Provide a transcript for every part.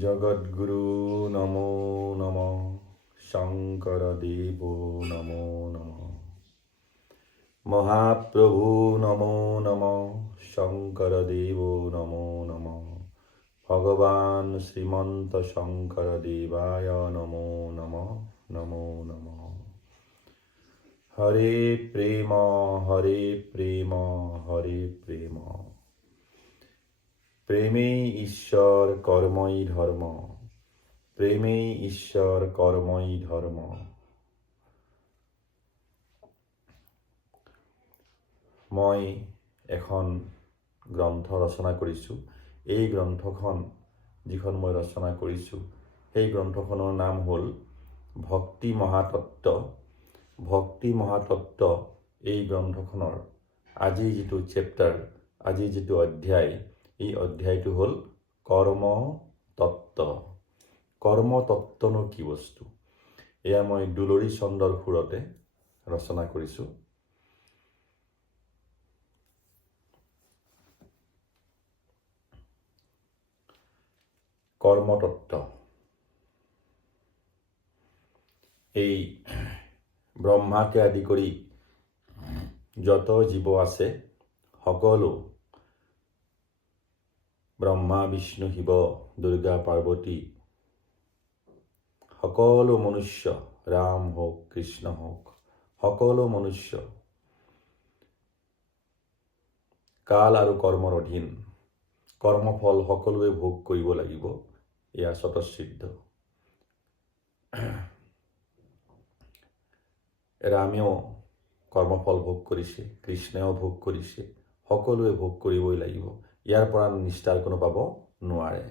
জগদ্গুরু নমো নমঃ শঙ্করদেব নমো নমঃ মহাপ্রভু নমো নমঃ শঙ্করদেব নমো নমঃ ভগবান শ্রীমন্ত শঙ্করদেবায় নমো নমঃ নমো নমঃ হরে প্রেম হরে প্রেম হরে প্রেম প্রেমেই ঈশ্বর কর্মই ধর্ম প্রেমেই ঈশ্বর কর্মই ধর্ম। মই এখন গ্ৰন্থ ৰচনা কৰিছোঁ। এই গ্ৰন্থখন যিখন মই ৰচনা কৰিছোঁ সেই গ্ৰন্থখনৰ নাম হ'ল ভক্তি মহাতত্ত্ব। ভক্তি মহাতত্ত্ব এই গ্ৰন্থখনৰ আজিৰ যিটো চেপ্টাৰ, আজিৰ যিটো অধ্যায়, এই অধ্যায়টো হ'ল কৰ্মতত্ত্ব। কৰ্মতত্ত্বনো কি বস্তু, এয়া মই দুলৰী চন্দৰ সুৰতে ৰচনা কৰিছোঁ। কৰ্মতত্ত্ব। এই ব্ৰহ্মাকে আদি কৰি যত জীৱ আছে সকলো, ব্ৰহ্মা বিষ্ণু শিৱ দুৰ্গা পাৰ্বতী, সকলো মনুষ্য, ৰাম হওক কৃষ্ণ হওক, সকলো মনুষ্য কাল আৰু কৰ্মৰ অধীন। কৰ্মফল সকলোৱে ভোগ কৰিব লাগিব, এয়া স্বতঃসিদ্ধ। ৰামেও কৰ্মফল ভোগ কৰিছে, কৃষ্ণও ভোগ কৰিছে, সকলোৱে ভোগ কৰিবই লাগিব। ইয়াৰ পৰা নিস্তাৰ কোনো পাব নোৱাৰে।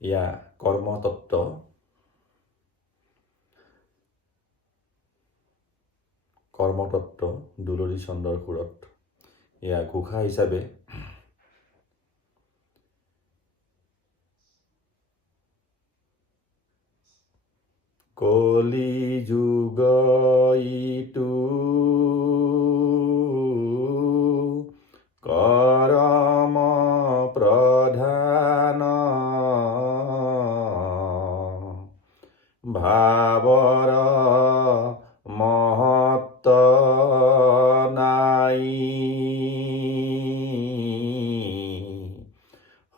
এয়া কৰ্মতত্ত্ব। কৰ্মতত্ত্ব দুলৰী চন্দৰ সুৰত। এয়া ঘোষা হিচাপে কলি যুগ ইটো কৰম প্ৰধান, ভাৱৰ মহত্ব নাই,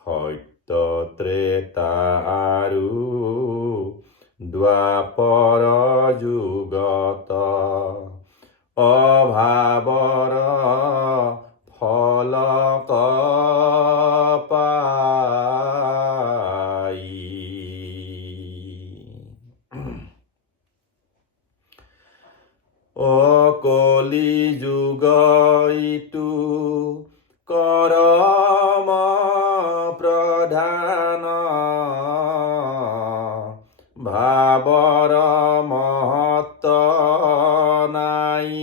সত্য ত্ৰেতা আৰু দ্বাপৰ যুগত, অভাৱৰ ফল পাই। কলি যুগ ইটো কৰম প্ৰধান, ভাৱৰ মহত্ব নাই,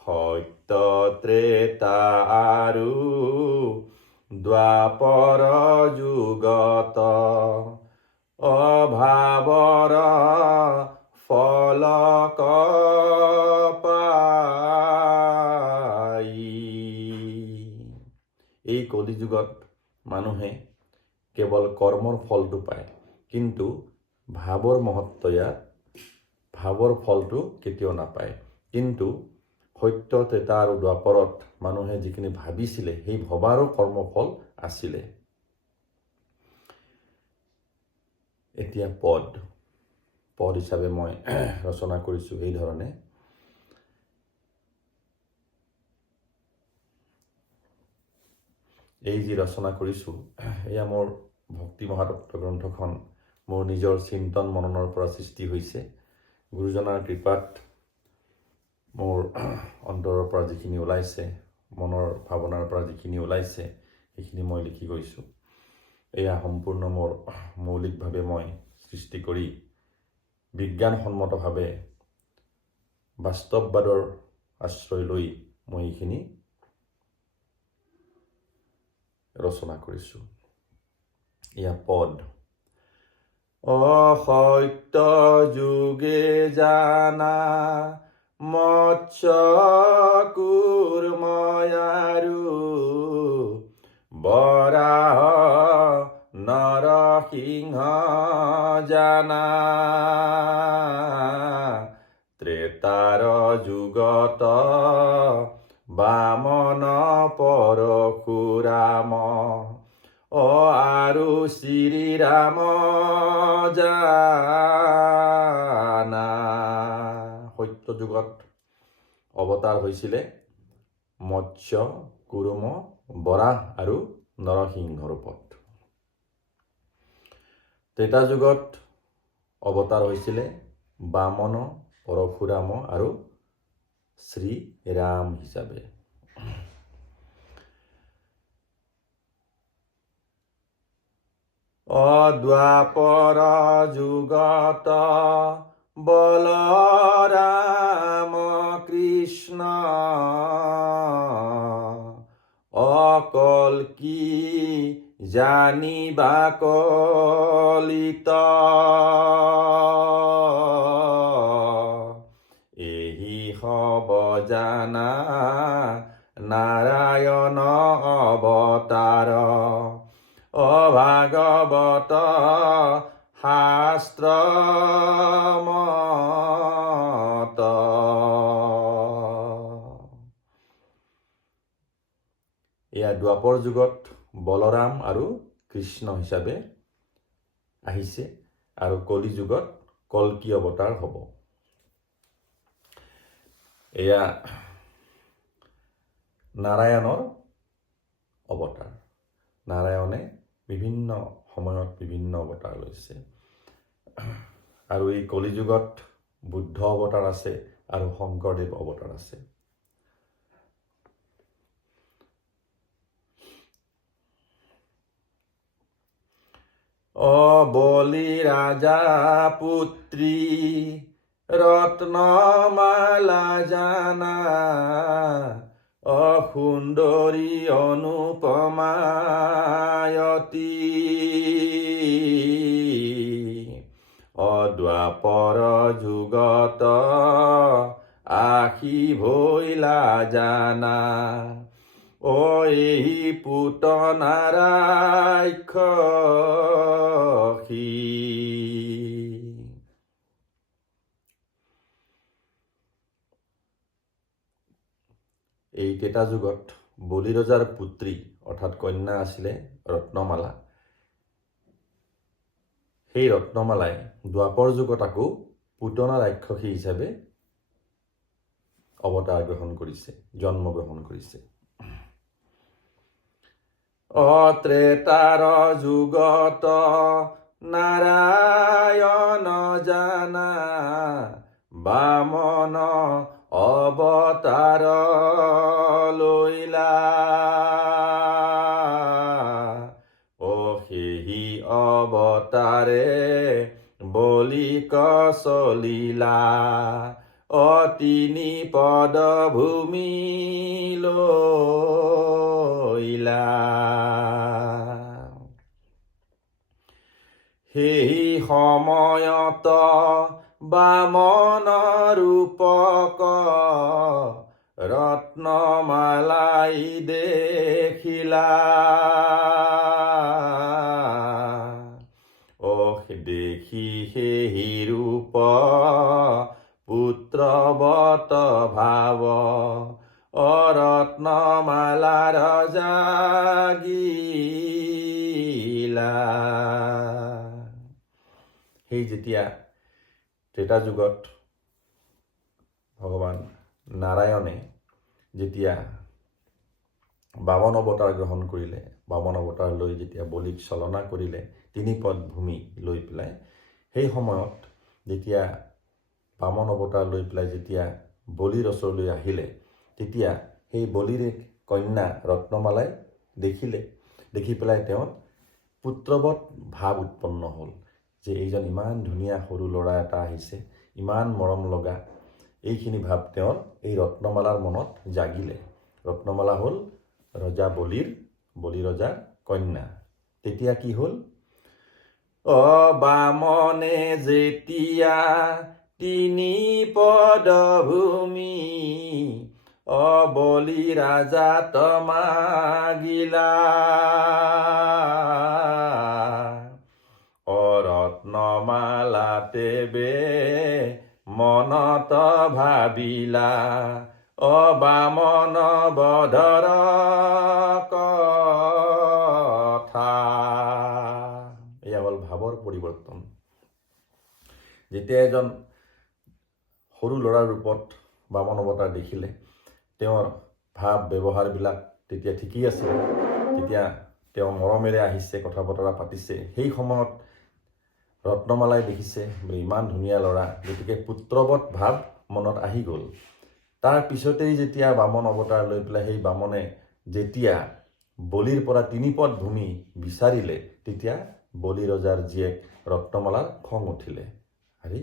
সত্য ত্ৰেতা আৰু দ্বাপৰ যুগত, অভাৱৰ ফল পাই। এই কলিযুগত মানুহে কেৱল কৰ্মৰ ফলটো পায়, কিন্তু ভাৱৰ মহত্ব, ইয়াত ভাৱৰ ফলটো কেতিয়াও নাপায়। কিন্তু সত্য ত্ৰেতা আৰু দ্বাপৰত মানুহে যিখিনি ভাবিছিলে সেই ভবাৰো কৰ্মফল আছিলে। এতিয়া পদ হিচাপে মই ৰচনা কৰিছোঁ এই ধৰণে। এই যি ৰচনা কৰিছোঁ, এয়া মোৰ ভক্তি মহাতত্ত্ব গ্ৰন্থখন মোৰ নিজৰ চিন্তন মননৰ পৰা সৃষ্টি হৈছে। গুৰুজনাৰ কৃপাত মোৰ অন্তৰৰ পৰা যিখিনি ওলাইছে, মনৰ ভাৱনাৰ পৰা যিখিনি ওলাইছে, সেইখিনি মই লিখি গৈছোঁ। এয়া সম্পূৰ্ণ মোৰ মৌলিকভাৱে মই সৃষ্টি কৰি বিজ্ঞানসন্মতভাৱে বাস্তৱবাদৰ আশ্ৰয় লৈ মই এইখিনি ৰচনা কৰিছোঁ। এয়া পদ। অসত্য যুগে জানা মৎস্য কুৰ্ময়াৰু বৰা জানা ত্ৰেতাৰ যুগত বামন পৰশুৰাম আৰু শ্ৰীৰাম জানা। সত্য যুগত অৱতাৰ হৈছিলে মৎস্য, কুৰুম, বৰাহ আৰু নৰসিংহ ৰূপত। ত্ৰেতা যুগত অৱতাৰ হৈছিলে বামন, পৰশুৰাম আৰু শ্ৰীৰাম হিচাপে। দ্বাপৰ যুগত বলৰাম কৃষ্ণ কল্কি জানিবা কলিত এহি হব জানা নাৰায়ণ অৱতাৰ ভাগৱত শাস্ত্ৰ মত। এয়া দ্বাপৰ যুগত বলৰাম আৰু কৃষ্ণ হিচাপে আহিছে আৰু কলি যুগত কল্কি অৱতাৰ হ'ব। এয়া নাৰায়ণৰ অৱতাৰ। নাৰায়ণে বিভিন্ন সময়ত বিভিন্ন অৱতাৰ লৈছে আৰু এই কলি যুগত বুদ্ধ অৱতাৰ আছে আৰু শংকৰদেৱ অৱতাৰ আছে। বলি ৰাজা পুত্ৰী ৰত্নমালা জানা সুন্দৰী অনুপমায়তী দ্বাপৰ যুগত আশী ভৈলা জানা এই পুতনা ৰাক্ষসী। এই ত্ৰেতা যুগত বলি ৰজাৰ পুত্ৰী অৰ্থাৎ কন্যা আছিলে ৰত্নমালা। সেই ৰত্নমালাই দ্বাপৰ যুগত আকৌ পুতনা ৰাক্ষসী হিচাপে অৱতাৰ গ্ৰহণ কৰিছে, জন্ম গ্ৰহণ কৰিছে। ত্ৰেতাৰ যুগত নাৰায়ণ জানা বামন অৱতাৰ লৈলা সেহি অৱতাৰে বলি কচলিলা তিনি পদ ভূমি লৈলা। সেই সময়ত বামন ৰূপক ৰত্নমালাই দেখিলা দেখি সেই ৰূপ পুত্ৰবত ভাৱ ৰত্নমালাৰ জাগিলা। সেই যেতিয়া ত্ৰেতা যুগত ভগৱান নাৰায়ণে যেতিয়া বামন অৱতাৰ গ্ৰহণ কৰিলে, বামন অৱতাৰ লৈ যেতিয়া বলিক চলনা কৰিলে তিনি পদ ভূমি লৈ পেলাই, সেই সময়ত যেতিয়া বামন অৱতাৰ লৈ পেলাই যেতিয়া বলিৰ ওচৰলৈ আহিলে, তেতিয়া সেই বলিৰ কন্যা ৰত্নমালাই দেখিলে। দেখি পেলাই তেওঁৰ পুত্ৰবৎ ভাৱ উৎপন্ন হ'ল যে এইজন ইমান ধুনীয়া সৰু ল'ৰা এটা আহিছে, ইমান মৰম লগা, এইখিনি ভাৱ তেওঁৰ এই ৰত্নমালাৰ মনত জাগিলে। ৰত্নমালা হ'ল বলি ৰজাৰ কন্যা। তেতিয়া কি হ'ল? বামনে যেতিয়া তিনি পদ ভূমি বলি ৰাজা তমাগিলা ৰত্ন ৰত্নমালাতে বে মনত ভাবিলা বামন বধৰ কথা। এয়া হ'ল ভাৱৰ পৰিৱৰ্তন। যেতিয়া এজন সৰু ল'ৰাৰ ৰূপত বামন অৱতাৰ দেখিলে, তেওঁৰ ভাৱ ব্যৱহাৰবিলাক তেতিয়া ঠিকেই আছিল। তেতিয়া তেওঁ মৰমেৰে আহিছে, কথা বতৰা পাতিছে। সেই সময়ত ৰত্নমালাই দেখিছে বোলে ইমান ধুনীয়া ল'ৰা, গতিকে পুত্ৰবৎ ভাৱ মনত আহি গ'ল। তাৰ পিছতেই যেতিয়া বামন অৱতাৰ লৈ পেলাই সেই বামনে যেতিয়া বলিৰ পৰা 3 পদ ভূমি বিচাৰিলে, তেতিয়া বলি ৰজাৰ জীয়েক ৰত্নমালাৰ খং উঠিলে। আৰে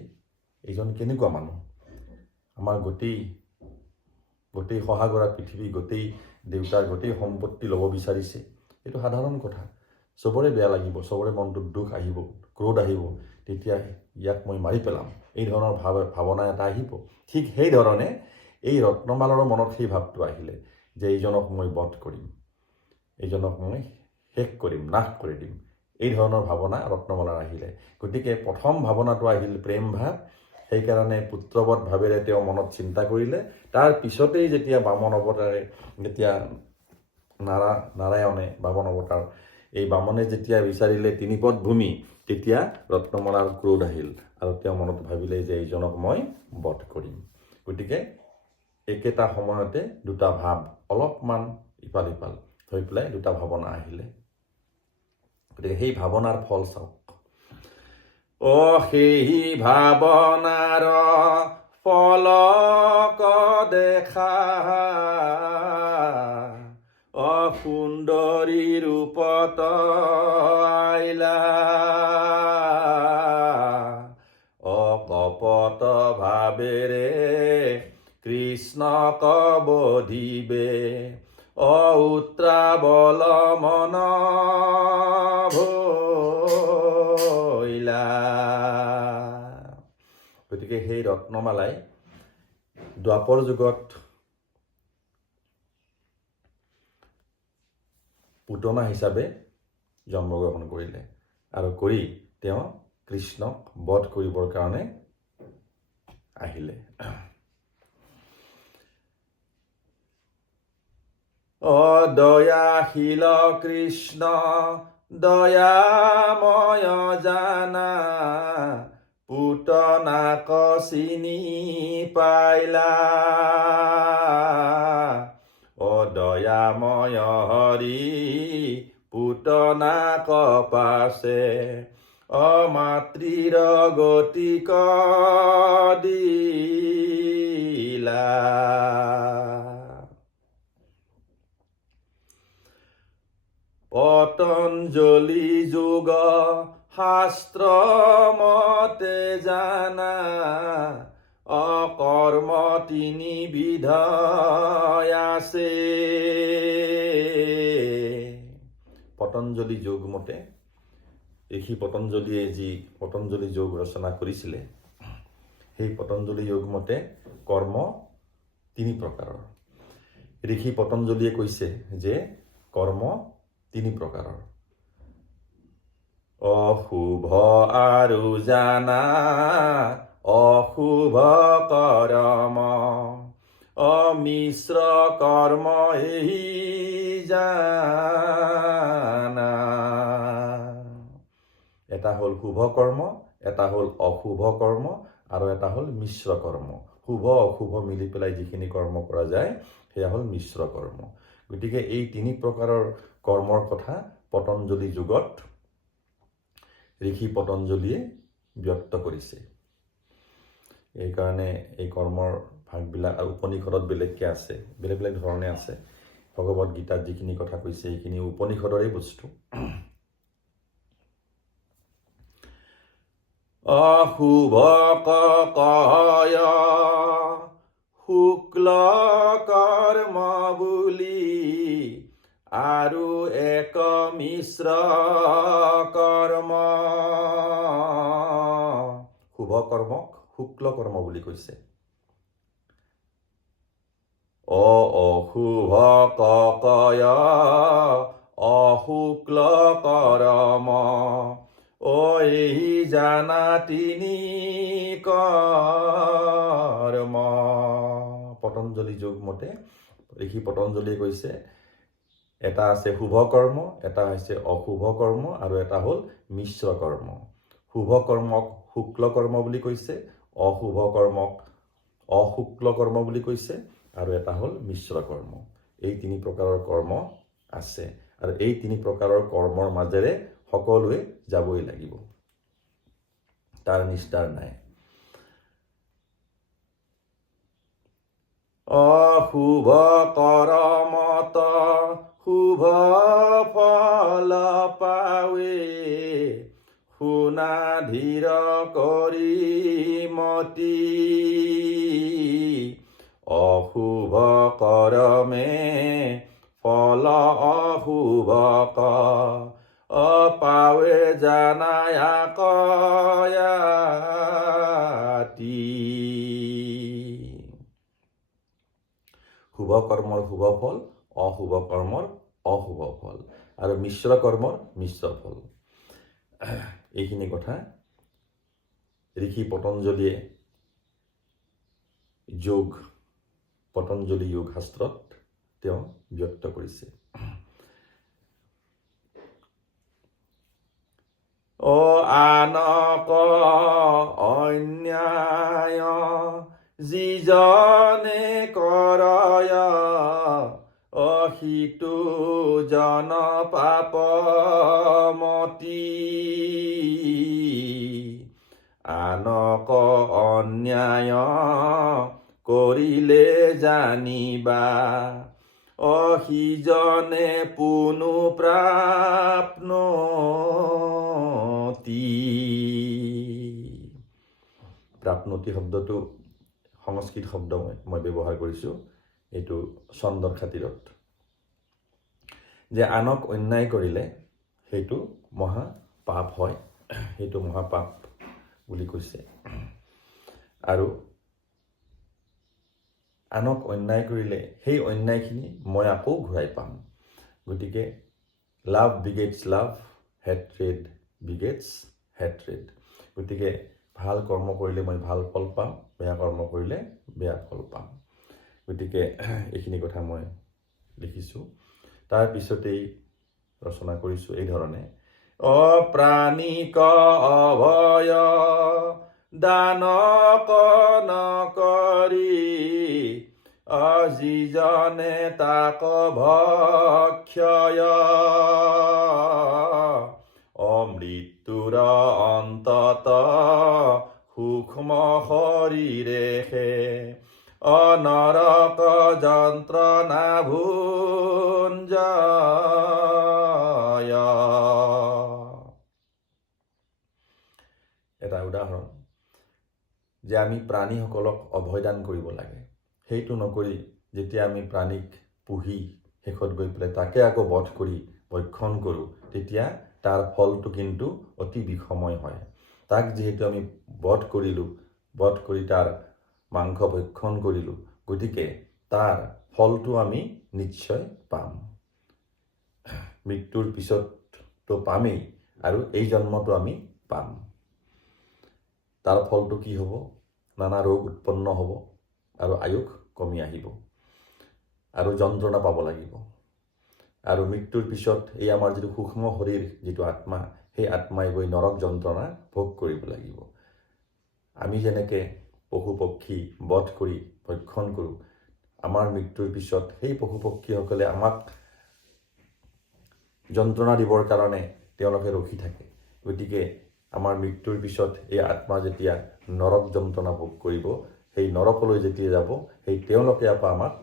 এইজন কেনেকুৱা মানুহ, আমাৰ গোটেই সহাগৰা পৃথিৱী, গোটেই দেউতাৰ গোটেই সম্পত্তি ল'ব বিচাৰিছে। এইটো সাধাৰণ কথা, চবৰে বেয়া লাগিব, চবৰে মনটোত দুখ আহিব, ক্ৰোধ আহিব, তেতিয়া ইয়াক মই মাৰি পেলাম, এই ধৰণৰ ভাৱনা এটা আহিব। ঠিক সেই ধৰণে এই ৰত্নমালাৰো মনত সেই ভাৱটো আহিলে যে এইজনক মই বধ কৰিম, এইজনক মই শেষ কৰিম, নাশ কৰি দিম। এই ধৰণৰ ভাৱনা ৰত্নমালাৰ আহিলে। গতিকে প্ৰথম ভাৱনাটো আহিল প্ৰেম ভাৱ। সেইকাৰণে পুত্ৰবধ ভাৱেৰে তেওঁ মনত চিন্তা কৰিলে। তাৰ পিছতেই যেতিয়া বামন অৱতাৰে, যেতিয়া নাৰায়ণে বামন অৱতাৰ, এই বামনে যেতিয়া বিচাৰিলে 3 পদ ভূমি, তেতিয়া ৰত্নমালাৰ ক্ৰোধ আহিল আৰু তেওঁ মনত ভাবিলে যে এইজনক মই বধ কৰিম। গতিকে একেটা সময়তে দুটা ভাৱ অলপমান ইফাল সিফাল হৈ পেলাই দুটা ভাৱনা আহিলে। গতিকে সেই ভাৱনাৰ ফল চাওক। সেই ভাৱনাৰ ফলক দেখা সুন্দৰী ৰূপত আইলা কপট ভাৱেৰে কৃষ্ণক বধিবে উত্ৰাৱল মন ভৈলা। গতিকে সেই ৰত্নমালাই দ্বাপৰ যুগত পুতনা হিচাপে জন্মগ্ৰহণ কৰিলে আৰু কৰি তেওঁ কৃষ্ণক বধ কৰিবৰ কাৰণে আহিলে। দয়াশীল কৃষ্ণ দয়াময় জানা পুতনাক চিনি পাইলা দয়াময় হৰি পুতনাক পাছে মাতৃৰ গতিক দিলা। পতঞ্জলি যোগ শাস্ত্ৰ মতে জানা কৰ্ম 3 বিধ আছে। পতঞ্জলি যোগ মতে ঋষি পতঞ্জলীয়ে যি পতঞ্জলি যোগ ৰচনা কৰিছিলে, সেই পতঞ্জলি যোগ মতে কৰ্ম 3 প্ৰকাৰৰ। ঋষি পতঞ্জলীয়ে কৈছে যে কৰ্ম 3 প্ৰকাৰৰ। অশুভ আৰু জানা অশুভ কৰ্ম মিশ্ৰ কৰ্ম এই জানা। এটা হ'ল শুভ কৰ্ম, এটা হ'ল অশুভ কৰ্ম আৰু এটা হ'ল মিশ্ৰ কৰ্ম। শুভ অশুভ মিলি পেলাই যিখিনি কৰ্ম কৰা যায় সেয়া হ'ল মিশ্ৰ কৰ্ম। গতিকে এই 3 প্ৰকাৰৰ কৰ্মৰ কথা পতঞ্জলি যুগত ঋষি পতঞ্জলীয়ে ব্যক্ত কৰিছে। এইকাৰণে এই কৰ্মৰ ভাগবিলাক আৰু উপনিষদত বেলেগকৈ আছে, বেলেগ বেলেগ ধৰণে আছে। ভগৱত গীতাত যিখিনি কথা কৈছে সেইখিনি উপনিষদৰে বস্তু। অশুভ কয় শুক্ল কৰ্ম বুলি আৰু এক মিশ্ৰ কৰ্ম। শুভ কৰ্মক শুক্ল কৰ্ম বুলি কৈছে। অশুভ কয় অশুক্ল কৰ্ম এই জান তিনি কৰ্ম। পতঞ্জলি যোগ মতে ঋষি পতঞ্জলিয়ে কৈছে এটা আছে শুভ কৰ্ম, এটা হৈছে অশুভ কৰ্ম, আৰু এটা হ'ল মিশ্ৰ কৰ্ম। শুভ কৰ্মক শুক্ল কৰ্ম বুলি কৈছে, অশুভ কৰ্মক অশুক্ল কৰ্ম বুলি কৈছে, আৰু এটা হ'ল মিশ্ৰ কৰ্ম। এই তিনি প্ৰকাৰৰ কৰ্ম আছে, আৰু এই তিনি প্ৰকাৰৰ কৰ্মৰ মাজেৰে সকলোৱে যাবই লাগিব, তাৰ নিস্তাৰ নাই। অশুভ কৰ্মত শুভ ফল পাৱে, শুনা ধীৰ কৰি মতি। অশুভ কৰ্মে ফল অশুভ পাৱে, জানায়া কয়াতি। শুভ কৰ্মৰ শুভ ফল, অশুভ কৰ্মৰ অশুভ ফল, আৰু মিশ্ৰ কৰ্মৰ মিশ্ৰ ফল। এইখিনি কথা ঋষি পতঞ্জলিয়ে পতঞ্জলি যোগ শাস্ত্ৰত তেওঁ ব্যক্ত কৰিছে। আনক অন্যায় যিজনে কৰয়, সিটো জন পাপ মতি। আনক অন্যায় কৰিলে জানিবা, সিজনে পুনু প্ৰাপ্নতি। প্ৰাপ্নতি শব্দটো সংস্কৃত শব্দ মই ব্যৱহাৰ কৰিছোঁ, এইটো চন্দৰ খাতিৰত। যে আনক অন্যায় কৰিলে সেইটো মহা পাপ হয়, সেইটো মহাপাপ বুলি কৈছে। আৰু আনক অন্যায় কৰিলে সেই অন্যায়খিনি মই আকৌ ঘূৰাই পাম। গতিকে লাভ বিগেটছ লাভ, হেট্ৰেড বিগেটছ হেট্ৰেড। গতিকে ভাল কৰ্ম কৰিলে মই ভাল ফল পাম, বেয়া কৰ্ম কৰিলে বেয়া ফল পাম। গতিকে এইখিনি কথা মই লিখিছোঁ। তাৰপিছতেই ৰচনা কৰিছোঁ এই ধৰণে। অপ্ৰাণিক অভয় দানক নকৰি, যিজনে তাক ভক্ষয়, অমৃত্যুৰ অন্তত সূক্ষ্ম শৰীৰেহে, নৰক যন্ত্ৰণা ভুঞ্জয়। এটা উদাহৰণ যে আমি প্ৰাণীসকলক অভয়দান কৰিব লাগে। সেইটো নকৰি যেতিয়া আমি প্ৰাণীক পুহি শেষত গৈ পেলাই তাকে আকৌ বধ কৰি ভক্ষণ কৰোঁ, তেতিয়া তাৰ ফলটো কিন্তু অতি বিষময় হয়। তাক যিহেতু আমি বধ কৰিলোঁ, বধ কৰি তাৰ মাংস ভক্ষণ কৰিলোঁ, গতিকে তাৰ ফলটো আমি নিশ্চয় পাম। মৃত্যুৰ পিছততো পামেই, আৰু এই জন্মটো আমি পাম। তাৰ ফলটো কি হ'ব? নানা ৰোগ উৎপন্ন হ'ব, আৰু আয়ুস কমি আহিব, আৰু যন্ত্ৰণা পাব লাগিব। আৰু মৃত্যুৰ পিছত এই আমাৰ যিটো সূক্ষ্ম শৰীৰ, যিটো আত্মা, সেই আত্মাই গৈ নৰক যন্ত্ৰণা ভোগ কৰিব লাগিব। আমি যেনেকৈ পশু পক্ষী বধ কৰি ভক্ষণ কৰোঁ, আমাৰ মৃত্যুৰ পিছত সেই পশু পক্ষীসকলে আমাক যন্ত্ৰণা দিবৰ কাৰণে তেওঁলোকে ৰখি থাকে। গতিকে আমাৰ মৃত্যুৰ পিছত এই আত্মা যেতিয়া নৰক যন্ত্ৰণা ভোগ কৰিব, সেই নৰকলৈ যেতিয়া যাব, সেই তেওঁলোকে আকৌ আমাক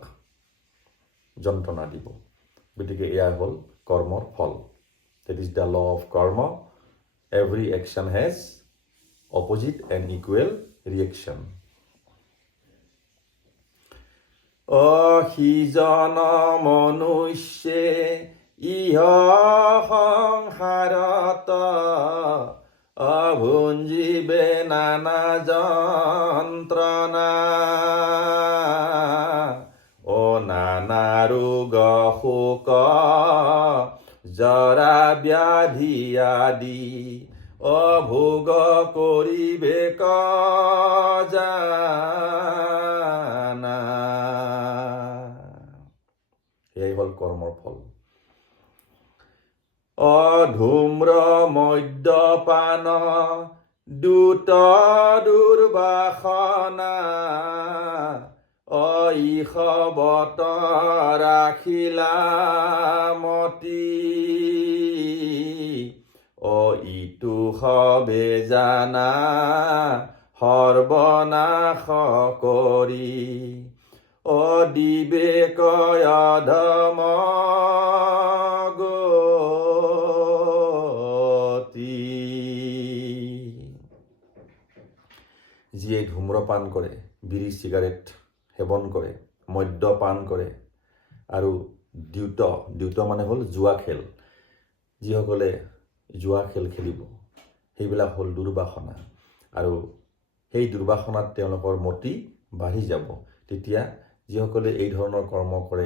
যন্ত্ৰণা দিব। গতিকে এয়া হ'ল কৰ্মৰ ফল। That is the law of karma. Every action has opposite and equal reaction. সিজন মনুষ্যে ইহ সংসাৰত, ভুঞ্জিবে নানা যন্ত্ৰণা, নানা ৰোগ শোক জৰা ব্যাধি আদি, অভোগ কৰিবে জানা। এয়াই হ'ল কৰ্মৰ ফল। অধূম্ৰ মদ্যপান দ্যুত দুৰ্বাসনা, ঈশৱত ৰাখিলা মতি, ইটো সবে জানা সৰ্বনাশ কৰি, বিবেক অধম গতি। যিয়ে ধূম্ৰপান কৰে, বিড়ি চিগাৰেট সেৱন কৰে, মদ্যপান কৰে, আৰু দ্যুত মানে হ'ল জুৱা খেল, যিসকলে জুৱা খেল খেলিব, সেইবিলাক হ'ল দুৰ্বাসনা, আৰু সেই দুৰ্বাসনাত তেওঁলোকৰ মতি বাঢ়ি যাব। তেতিয়া যিসকলে এই ধৰণৰ কৰ্ম কৰে,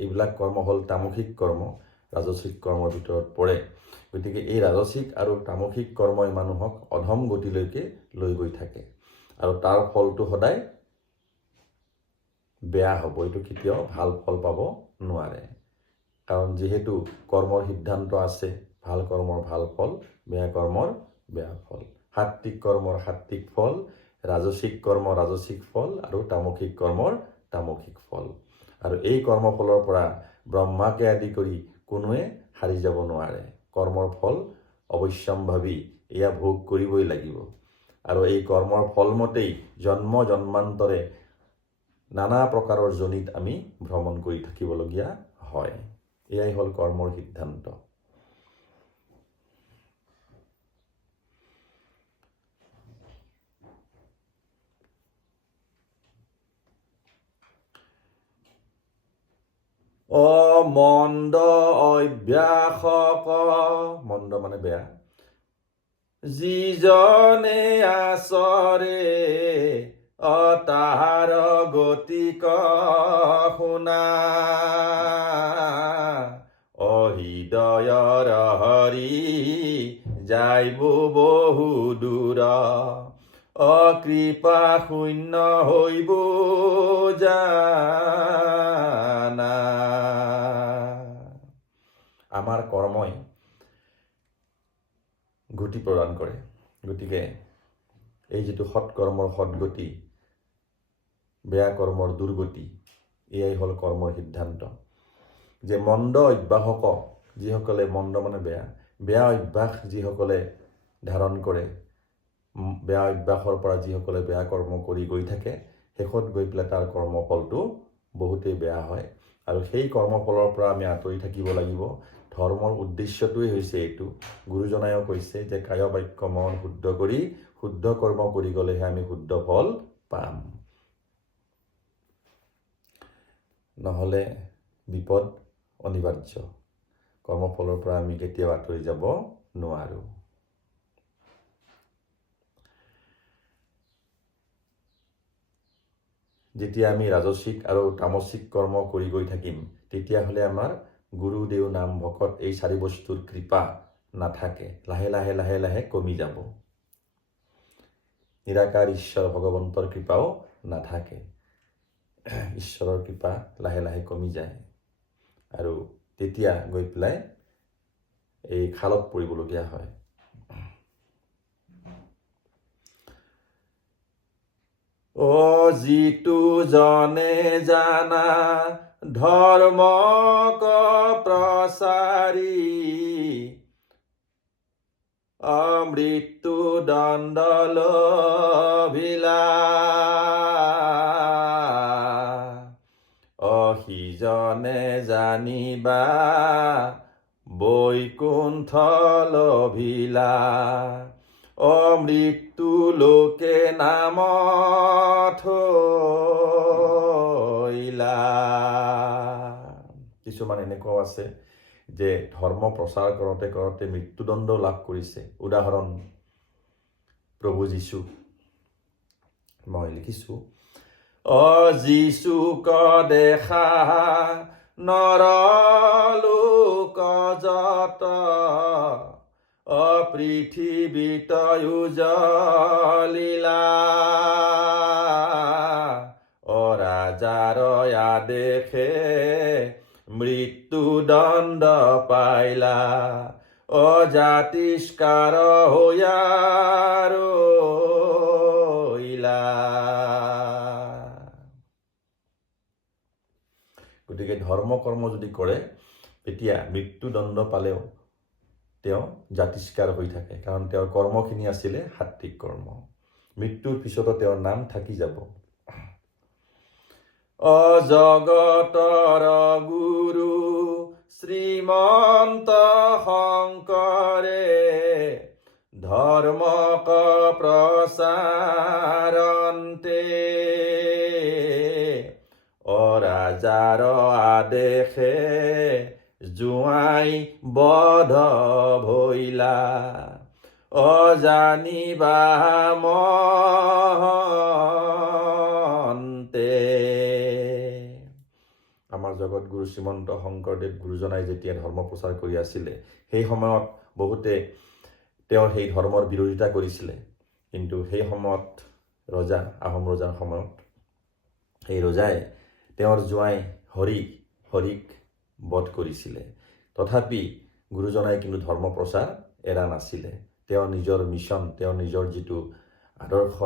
এইবিলাক কৰ্ম হ'ল তামসিক কৰ্ম, ৰাজসিক কৰ্মৰ ভিতৰত পৰে। গতিকে এই ৰাজসিক আৰু তামসিক কৰ্মই মানুহক অধম গতিলৈকে লৈ গৈ থাকে, আৰু তাৰ ফলটো সদায় বেয়া হ'ব। এইটো কেতিয়াও ভাল ফল পাব নোৱাৰে, কাৰণ যিহেতু কৰ্মৰ সিদ্ধান্ত আছে, ভাল কৰ্মৰ ভাল ফল, বেয়া কৰ্মৰ বেয়া ফল, সাত্বিক কৰ্মৰ সাত্বিক ফল, ৰাজসিক কৰ্মৰ ৰাজসিক ফল, আৰু তামসিক কৰ্মৰ তামসিক ফল। আৰু এই কৰ্মফলৰ পৰা ব্ৰহ্মাকে আদি কৰি কোনোৱে হাৰি যাব নোৱাৰে। কৰ্মৰ ফল অৱশ্যম্ভাৱী, এয়া ভোগ কৰিবই লাগিব। আৰু এই কৰ্মৰ ফলমতেই জন্ম জন্মান্তৰে নানা প্ৰকাৰৰ জনিত আমি ভ্ৰমণ কৰি থাকিবলগীয়া হয়। এয়াই হ'ল কৰ্মৰ সিদ্ধান্ত। মন্দ অভ্যাসক, মন্দ মানে বেয়া, যিজনে আচৰে, তাহাৰ গতিক শুনা, হৃদয়ৰ হৰি যাইব বহু দূৰ, কৃপা শূন্য হৈব জানা। আমাৰ কৰ্মই গতি প্ৰদান কৰে। গতিকে এই যিটো সৎকৰ্মৰ সৎগতি, বেয়া কৰ্মৰ দুৰ্গতি, এয়াই হ'ল কৰ্মৰ সিদ্ধান্ত। যে মন্দ অভ্যাসক, যিসকলে, মন্দ মানে বেয়া, বেয়া অভ্যাস যিসকলে ধাৰণ কৰে, বেয়া অভ্যাসৰ পৰা যিসকলে বেয়া কৰ্ম কৰি গৈ থাকে, শেষত গৈ পেলাই তাৰ কৰ্মফলটো বহুতেই বেয়া হয়। আৰু সেই কৰ্মফলৰ পৰা আমি আঁতৰি থাকিব লাগিব। ধৰ্মৰ উদ্দেশ্যটোৱেই হৈছে এইটো। গুৰুজনায়ো কৈছে যে কায় বাক্য মন শুদ্ধ কৰি শুদ্ধ কৰ্ম কৰি গ'লেহে আমি শুদ্ধ ফল পাম, নহ'লে বিপদ অনিবাৰ্য। কৰ্মফলৰ পৰা আমি কেতিয়াও আঁতৰি যাব নোৱাৰোঁ। যেতিয়া আমি ৰাজসিক আৰু তামসিক কৰ্ম কৰি গৈ থাকিম, তেতিয়াহ'লে আমাৰ গুৰুদেও নাম ভকত এই চাৰি বস্তুৰ কৃপা নাথাকে, লাহে লাহে লাহে লাহে কমি যাব। নিৰাকাৰ ঈশ্বৰ ভগৱন্তৰ কৃপাও নাথাকে, ঈশ্বৰৰ কৃপা লাহে লাহে কমি যায়, আৰু তেতিয়া গৈ পেলাই এই খালত পৰিবলগীয়া হয়। যিটো জনে জানা ধৰ্মক প্ৰচাৰী, মৃত্যু দণ্ড লভিলা, সিজনে জানিবা বৈকুণ্ঠ লভিলা, মৃত্যু লোকে নাম থৈলা। কিছুমান এনেকুৱাও আছে যে ধৰ্ম প্ৰচাৰ কৰোঁতে কৰোঁতে মৃত্যুদণ্ড লাভ কৰিছে। উদাহৰণ প্ৰভু যীশু। মই লিখিছোঁ, যীশুক দেখা নৰলোক যত, পৃথিৱীত উজলিলা ৰাজাৰ আদেশে মৃত্যুদণ্ড পাইলা জাতিষ্কাৰ হৈয়া ৰহিলা। গতিকে ধৰ্ম কৰ্ম যদি কৰে তেতিয়া মৃত্যুদণ্ড পালেও তেওঁ জাতিষ্কাৰ হৈ থাকে, কাৰণ তেওঁৰ কৰ্মখিনি আছিলে সাত্বিক কৰ্ম। মৃত্যুৰ পিছতো তেওঁৰ নাম থাকি যাব। অজগতৰ গুৰু শ্ৰীমন্ত শংকৰে ধৰ্মক প্ৰচাৰন্তে ৰাজাৰ আদেশে জোঁৱাই বধ ভৈলা অজানিবা মহন্তে। আমাৰ জগতগুৰু শ্ৰীমন্ত শংকৰদেৱ গুৰুজনাই যেতিয়া ধৰ্ম প্ৰচাৰ কৰি আছিলে, সেই সময়ত বহুতে তেওঁৰ সেই ধৰ্মৰ বিৰোধিতা কৰিছিলে। কিন্তু সেই সময়ত ৰজা, আহোম ৰজাৰ সময়ত সেই ৰজাই তেওঁৰ জোঁৱাই হৰিক বধ কৰিছিলে। তথাপি গুৰুজনাই কিন্তু ধৰ্ম প্ৰচাৰ এৰা নাছিলে। তেওঁ নিজৰ মিছন, তেওঁৰ নিজৰ যিটো আদৰ্শ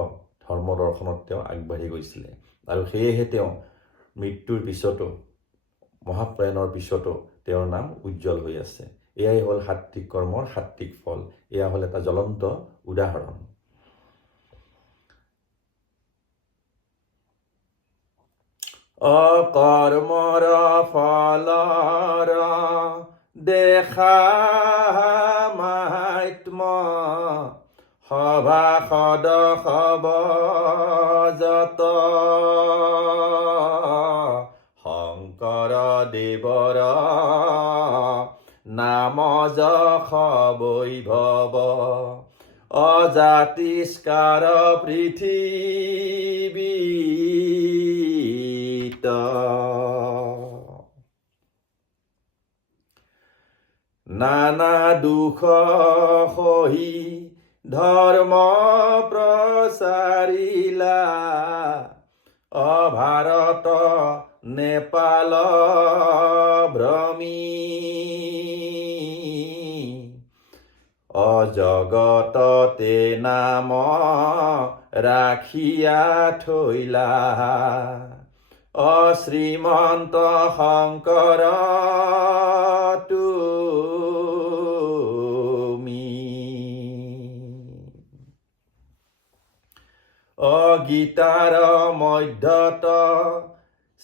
ধৰ্ম দৰ্শনত তেওঁ আগবাঢ়ি গৈছিলে। আৰু সেয়েহে তেওঁ মৃত্যুৰ পিছতো, মহাপ্ৰয়াণৰ পিছতো তেওঁৰ নাম উজ্জ্বল হৈ আছে। এয়াই হ'ল সাত্বিক কৰ্মৰ সাত্বিক ফল। এয়া হ'ল এটা জ্বলন্ত উদাহৰণ। অকৰ্মৰ ফলৰ দেখা মাহাত্ম সভাসদ সবজত শংকৰ দেৱৰ নাম যশ বৈভৱ অজাতিষ্কাৰ পৃথিৱীত। নানা দুখ সহি ধৰ্ম প্ৰচাৰিলা ভাৰত নেপাল ভ্ৰমি অজগততে নাম ৰাখিয়া থৈলা শ্ৰীমন্ত শংকৰ তুমি। গীতাৰ মধ্যত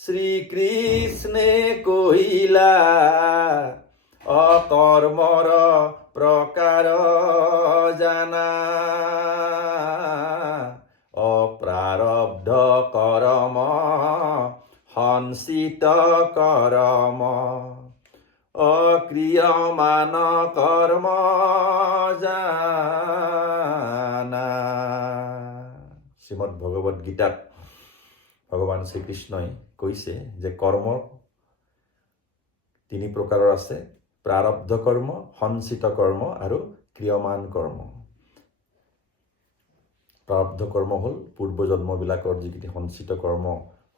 শ্ৰীকৃষ্ণে কহিলা অকৰ্মৰ প্ৰকাৰ জানা অপ্ৰাৰব্ধ কৰ্ম সঞ্চিত কৰ্ম অক্ৰিয়মান কৰ্ম জানা। শ্ৰীমদ ভগৱদ গীতাত ভগৱান শ্ৰীকৃষ্ণই কৈছে যে কৰ্ম তিনি প্ৰকাৰৰ আছে: প্ৰাৰব্ধ কৰ্ম, সঞ্চিত কৰ্ম আৰু ক্ৰিয়মান কৰ্ম। প্ৰাৰব্ধ কৰ্ম হ'ল পূৰ্বজন্মবিলাকৰ যিখিনি সঞ্চিত কৰ্ম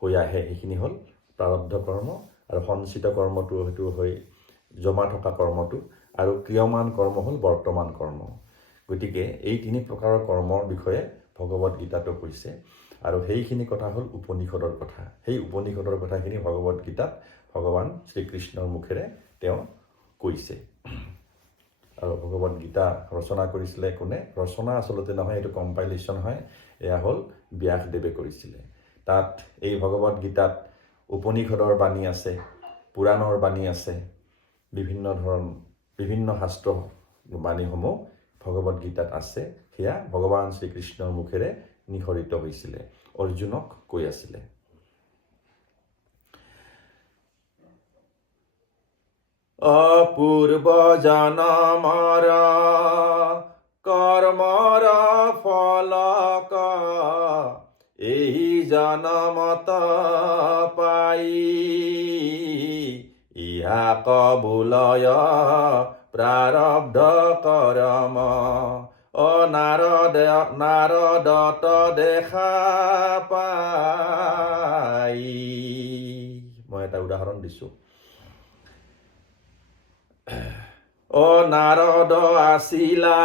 হৈ আহে, সেইখিনি হ'ল প্ৰাৰব্ধ কৰ্ম। আৰু সঞ্চিত কৰ্মটো সেইটো হৈ জমা থকা কৰ্মটো, আৰু ক্ৰিয়মান কৰ্ম হ'ল বৰ্তমান কৰ্ম। গতিকে এই তিনি প্ৰকাৰৰ কৰ্মৰ বিষয়ে ভগৱদ গীতাটো কৈছে। আৰু সেইখিনি কথা হ'ল উপনিষদৰ কথা। সেই উপনিষদৰ কথাখিনি ভগৱদ গীতাত ভগৱান শ্ৰীকৃষ্ণৰ মুখেৰে তেওঁ কৈছে। আৰু ভগৱদ গীতা ৰচনা কৰিছিলে কোনে? ৰচনা আচলতে নহয়, এইটো কম্পাইলেশ্যন হয়। এয়া হ'ল ব্যাসদেৱে কৰিছিলে। তাত এই ভগৱদ গীতাত উপনিষদৰ বাণী আছে, পুৰাণৰ বাণী আছে, বিভিন্ন শাস্ত্ৰ বাণীসমূহ ভগৱদ গীতাত আছে। সেয়া ভগৱান শ্ৰীকৃষ্ণৰ মুখেৰে নিঃসৰিত হৈছিলে, অৰ্জুনক কৈ আছিলে। অপূৰ্ব জনমৰ কৰ্মৰ ফলক এই জনমত পাই ইহা কবুলয় প্ৰাৰব্ধ কৰম নাৰদত দেখা পাই। মই এটা উদাহৰণ দিছোঁ। নাৰদ আছিলা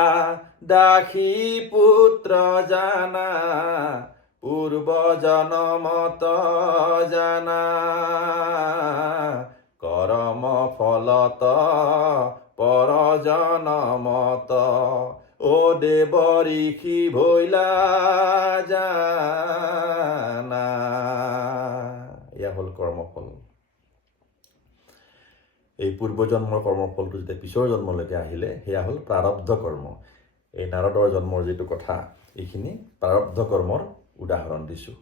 দাসী পুত্ৰ জানা, পূৰ্ব জনমত জানা, কৰম ফলত পৰ জনমত, দেৱ ঋষি ভৈলা জানা। এয়া হ'ল কৰ্মফল। এই পূৰ্বজন্মৰ কৰ্মফলটো যেতিয়া পিছৰ জন্মলৈকে আহিলে সেয়া হ'ল প্ৰাৰব্ধ কৰ্ম। এই নাৰদৰ জন্মৰ যিটো কথা, এইখিনি প্ৰাৰব্ধ কৰ্মৰ উদাহৰণ দিছোঁ।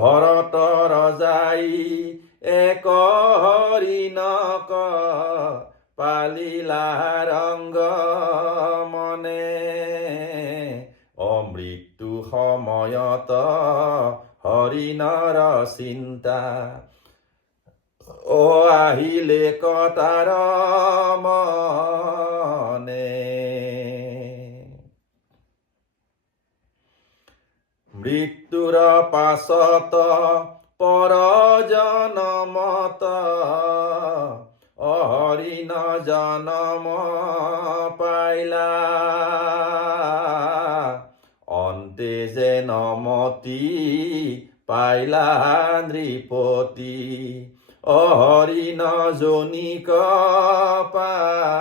ভৰত ৰজাই এক হৰিণক পালিলা ৰংগ মনে, মৃত্যু সময়ত হৰিণৰ চিন্তা, আহিলে কটাৰ মনে। মৃত্যুৰ পাছত পৰ জনমত, হৰিণ জনম পাইলা, অন্তে যে নমতি পাইলা নৃপতি, হৰিণ জনিক পাইলা।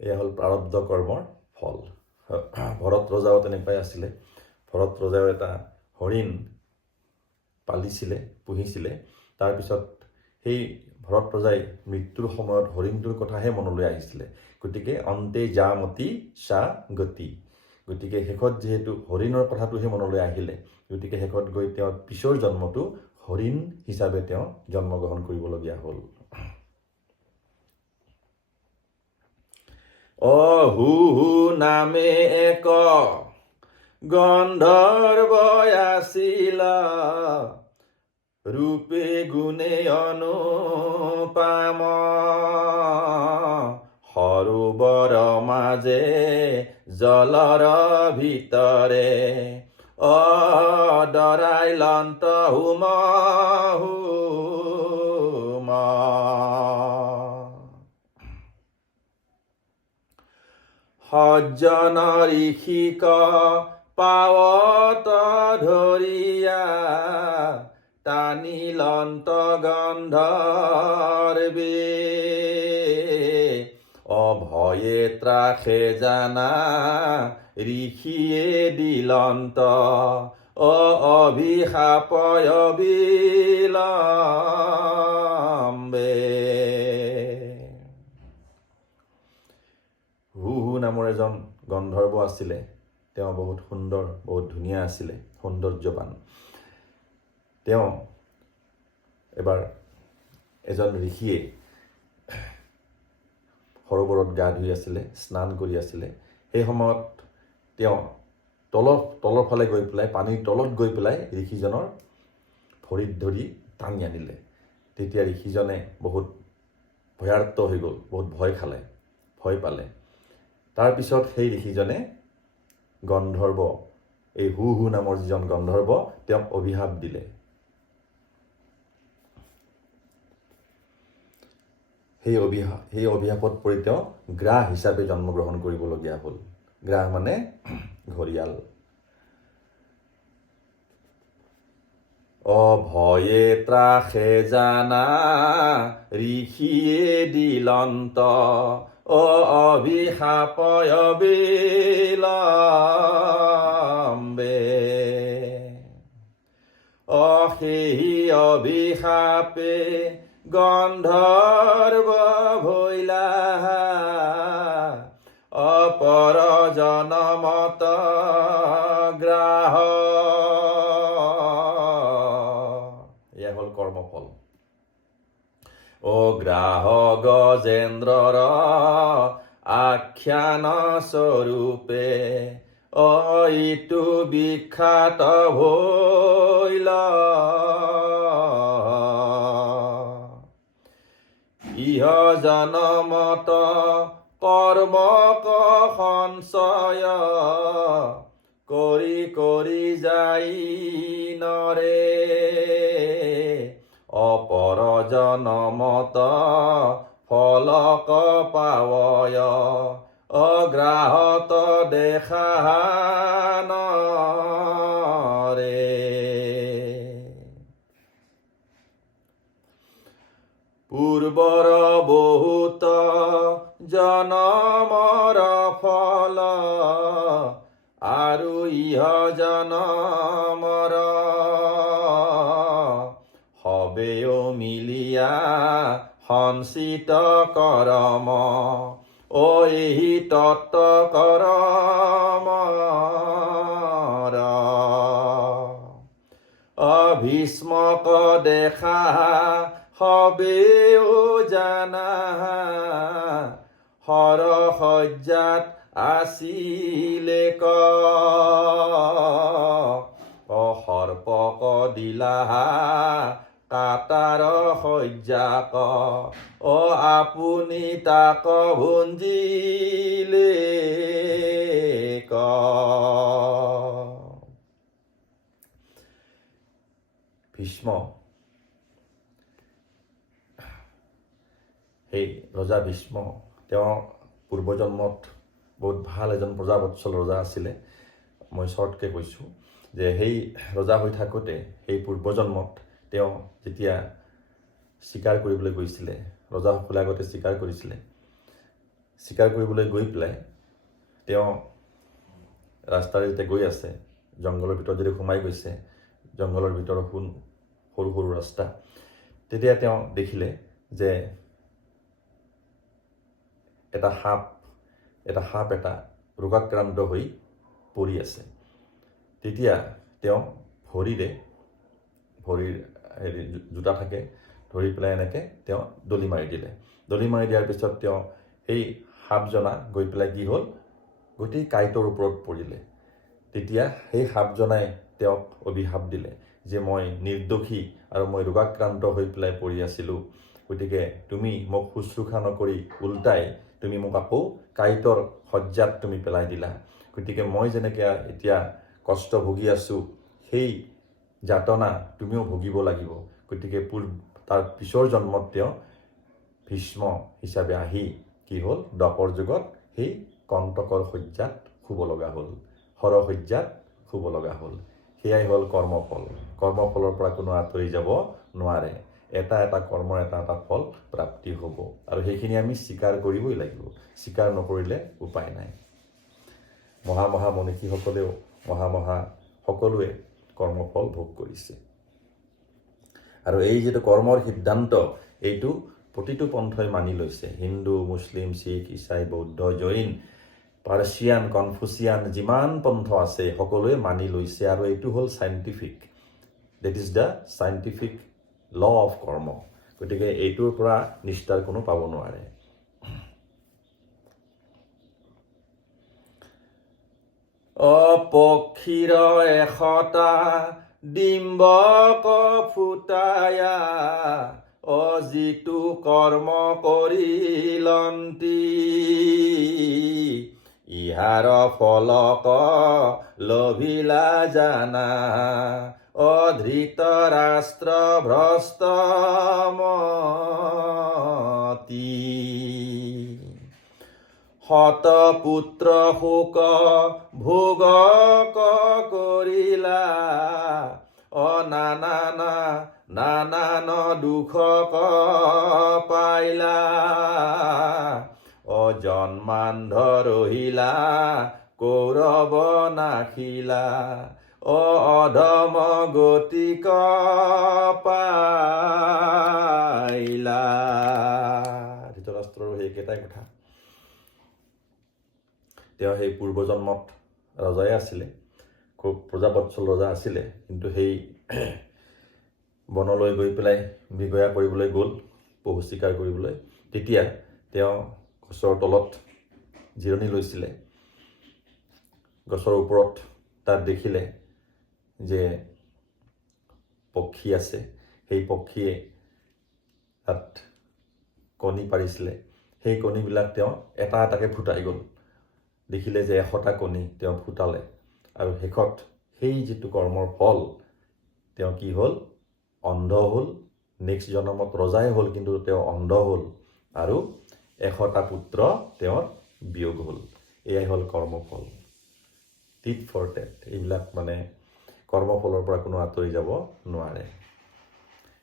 এয়া হ'ল প্ৰাৰব্ধ কৰ্মৰ ফল। ভৰত ৰজাও তেনেকুৱাই আছিলে। ভৰত ৰজাও এটা হৰিণ পালিছিলে, পুহিছিলে। তাৰপিছত সেই ভৰত ৰজাই মৃত্যুৰ সময়ত হৰিণটোৰ কথাহে মনলৈ আহিছিলে। গতিকে অন্তে যামতি সা গতি। গতিকে শেষত যিহেতু হৰিণৰ কথাটোহে মনলৈ আহিলে, গতিকে শেষত গৈ তেওঁ পিছৰ জন্মটো হৰিণ হিচাপে তেওঁ জন্মগ্ৰহণ কৰিবলগীয়া হ'ল। হু নামে এক গন্ধৰ্ব আছিল, ৰূপে গুণে অনুপম, সৰোবৰ মাজে জলৰ ভিতৰে, দৰাইলন্ত হুম হুম। সজ্জন ঋষিক পাৱত ধৰিয়া, টানিলন্ত গন্ধৰ্বে, অভয়ে ত্ৰাসে জানা ঋষিয়ে দিলন্ত, অভিশাপ অবিলম্বে। হু নামৰ এজন গন্ধৰ্ব আছিলে। তেওঁ বহুত সুন্দৰ, বহুত ধুনীয়া আছিলে, সৌন্দৰ্যৱান। তেওঁ এবাৰ এজন ঋষিয়ে সৰোবৰত গা ধুই আছিলে, স্নান কৰি আছিলে। সেই সময়ত তেওঁ তলৰ ফালে গৈ পেলাই, পানীৰ তলত গৈ পেলাই ঋষিজনৰ ভৰিত ধৰি টানি আনিলে। তেতিয়া ঋষিজনে বহুত ভয়াৰ্ত হৈ গ'ল, বহুত ভয় পালে। তাৰপিছত সেই ঋষিজনে গন্ধৰ্ব, এই হু নামৰ যিজন গন্ধৰ্ব, তেওঁক অভিশাপ দিলে। সেই অভিশাপত পৰি তেওঁ গ্ৰাহ হিচাপে জন্মগ্ৰহণ কৰিবলগীয়া হ'ল। গ্ৰাহ মানে ঘৰিয়াল। অভয়ে ত্ৰাসে জানা ঋষিয়ে দিলন্ত, অভিশাপ অবিলম্বে, সেই অভিশাপে গন্ধৰ্ব ভৈলা, অপৰ জনমত গ্ৰাহ। এয়া হ'ল কৰ্মফল। গ্ৰাহ গজেন্দ্ৰৰ আখ্যান স্বৰূপে, ইটো বিখ্যাত হইল ইহ জনমত কৰ্মক সঞ্চয় কৰি কৰি যাই নৰে অপৰ জনমত ফলক পাৱয় অগ্ৰাহত দেখা নৰে পূৰ্বৰ বহুত জনমৰ ফল আৰু ইহ জনমৰ হবেও মিলিয়া সঞ্চিত কৰম এই তত্ত্ব কৰম ভীষ্মক দেখা হবেও জানা হৰসজ্জাত আছিলে সৰ্পক দিলা কাটাৰ সজ্জাক আপুনি তাক ভুঞ্জিলে ভীষ্ম সেই ৰজা ভীষ্ম তেওঁ পূৰ্বজন্মত বহুত ভাল এজন প্ৰজাবৎসল ৰজা আছিলে। মই শ্বৰ্টকৈ কৈছোঁ যে সেই ৰজা হৈ থাকোঁতে সেই পূৰ্বজন্মত তেওঁ যেতিয়া চিকাৰ কৰিবলৈ গৈছিলে, ৰজাসকলে আগতে চিকাৰ কৰিছিলে, চিকাৰ কৰিবলৈ গৈ পেলাই তেওঁ ৰাস্তাৰে যেতিয়া গৈ আছে, জংঘলৰ ভিতৰত যদি সোমাই গৈছে, জংঘলৰ ভিতৰত সৰু সৰু ৰাস্তা, তেতিয়া তেওঁ দেখিলে যে এটা সাপ এটা ৰোগাক্ৰান্ত হৈ পৰি আছে। তেতিয়া তেওঁ ভৰিৰ জোতা থাকে, ধৰি পেলাই এনেকৈ তেওঁ দলি মাৰি দিলে। দলি মাৰি দিয়াৰ পিছত তেওঁ সেই সাপজনা গৈ পেলাই কি হ'ল, গোটেই কাঁইটৰ ওপৰত পৰিলে। তেতিয়া সেই সাপজনাই তেওঁক অভিশাপ দিলে যে মই নিৰ্দোষী আৰু মই ৰোগাক্ৰান্ত হৈ পেলাই পৰি আছিলোঁ, গতিকে তুমি মোক শুশ্ৰূষা নকৰি উল্টাই তুমি মোক আকৌ কাঁইটৰ সজ্জাত তুমি পেলাই দিলা। গতিকে মই যেনেকৈ এতিয়া কষ্ট ভুগি আছোঁ, সেই যাতনা তুমিও ভুগিব লাগিব। গতিকে তাৰ পিছৰ জন্মত তেওঁ ভীষ্ম হিচাপে আহি কি হ'ল, দ্বাপৰ যুগত সেই কণ্টকৰ সজ্জাত শুব লগা হ'ল, হৰসজ্জাত শুব লগা হ'ল। সেয়াই হ'ল কৰ্মফল। কৰ্মফলৰ পৰা কোনো আঁতৰি যাব নোৱাৰে। এটা এটা কৰ্মৰ এটা এটা ফল প্ৰাপ্তি হ'ব, আৰু সেইখিনি আমি স্বীকাৰ কৰিবই লাগিব। স্বীকাৰ নকৰিলে উপায় নাই। মহা মনীষীসকলেও সকলোৱে কৰ্মফল ভোগ কৰিছে। আৰু এই যিটো কৰ্মৰ সিদ্ধান্ত, এইটো প্ৰতিটো পন্থই মানি লৈছে। হিন্দু, মুছলিম, শিখ, ইছাই, বৌদ্ধ, জৈন, পাৰ্চিয়ান, কনফুচিয়ান, যিমান পন্থ আছে সকলোৱে মানি লৈছে। আৰু এইটো হ'ল scientific, that is the scientific law of karma. গতিকে এইটোৰ পৰা নিস্তাৰ কোনো পাব নোৱাৰে। পক্ষীৰ এশটা ডিম্বক ফুটায়া যিটো কৰ্ম কৰিলন্তি ইহাৰ ফলক লভিলা জানা ধৃতৰাষ্ট্ৰ ভ্ৰষ্ট মতি শতপুত্ৰ শোক ভোগ কৰিলা নানান দুখ পাইলা জন্মান্ধ ৰহিলা কৌৰৱ নাখিলা অধম গতিক পাইলা। ধৃতৰাষ্ট্ৰৰ সেইকেইটাই কথা। তেওঁ সেই পূৰ্বজন্মত ৰজাই আছিলে, খুব প্ৰজাবৎসল ৰজা আছিলে, কিন্তু সেই বনলৈ গৈ পেলাই বিগয়া কৰিবলৈ গ'ল, পহু চিকাৰ কৰিবলৈ। তেতিয়া তেওঁ গছৰ তলত জিৰণি লৈছিলে। গছৰ ওপৰত তাত দেখিলে যে পক্ষী আছে, সেই পক্ষীয়ে তাত কণী পাৰিছিলে। সেই কণীবিলাক তেওঁ এটা এটাকৈ ফুটাই গ'ল। দেখিলে যে 100টা কণী তেওঁ ফুটালে, আৰু শেষত সেই যিটো কৰ্মৰ ফল, তেওঁ কি হ'ল, অন্ধ হ'ল। নেক্সট জন্মত ৰজাই হ'ল, কিন্তু তেওঁ অন্ধ হ'ল, আৰু 100টা পুত্ৰ তেওঁৰ বিয়োগ হ'ল। এয়াই হ'ল কৰ্মফল। টিট ফৰ টেট। এইবিলাক মানে কৰ্মফলৰ পৰা কোনো আঁতৰি যাব নোৱাৰে।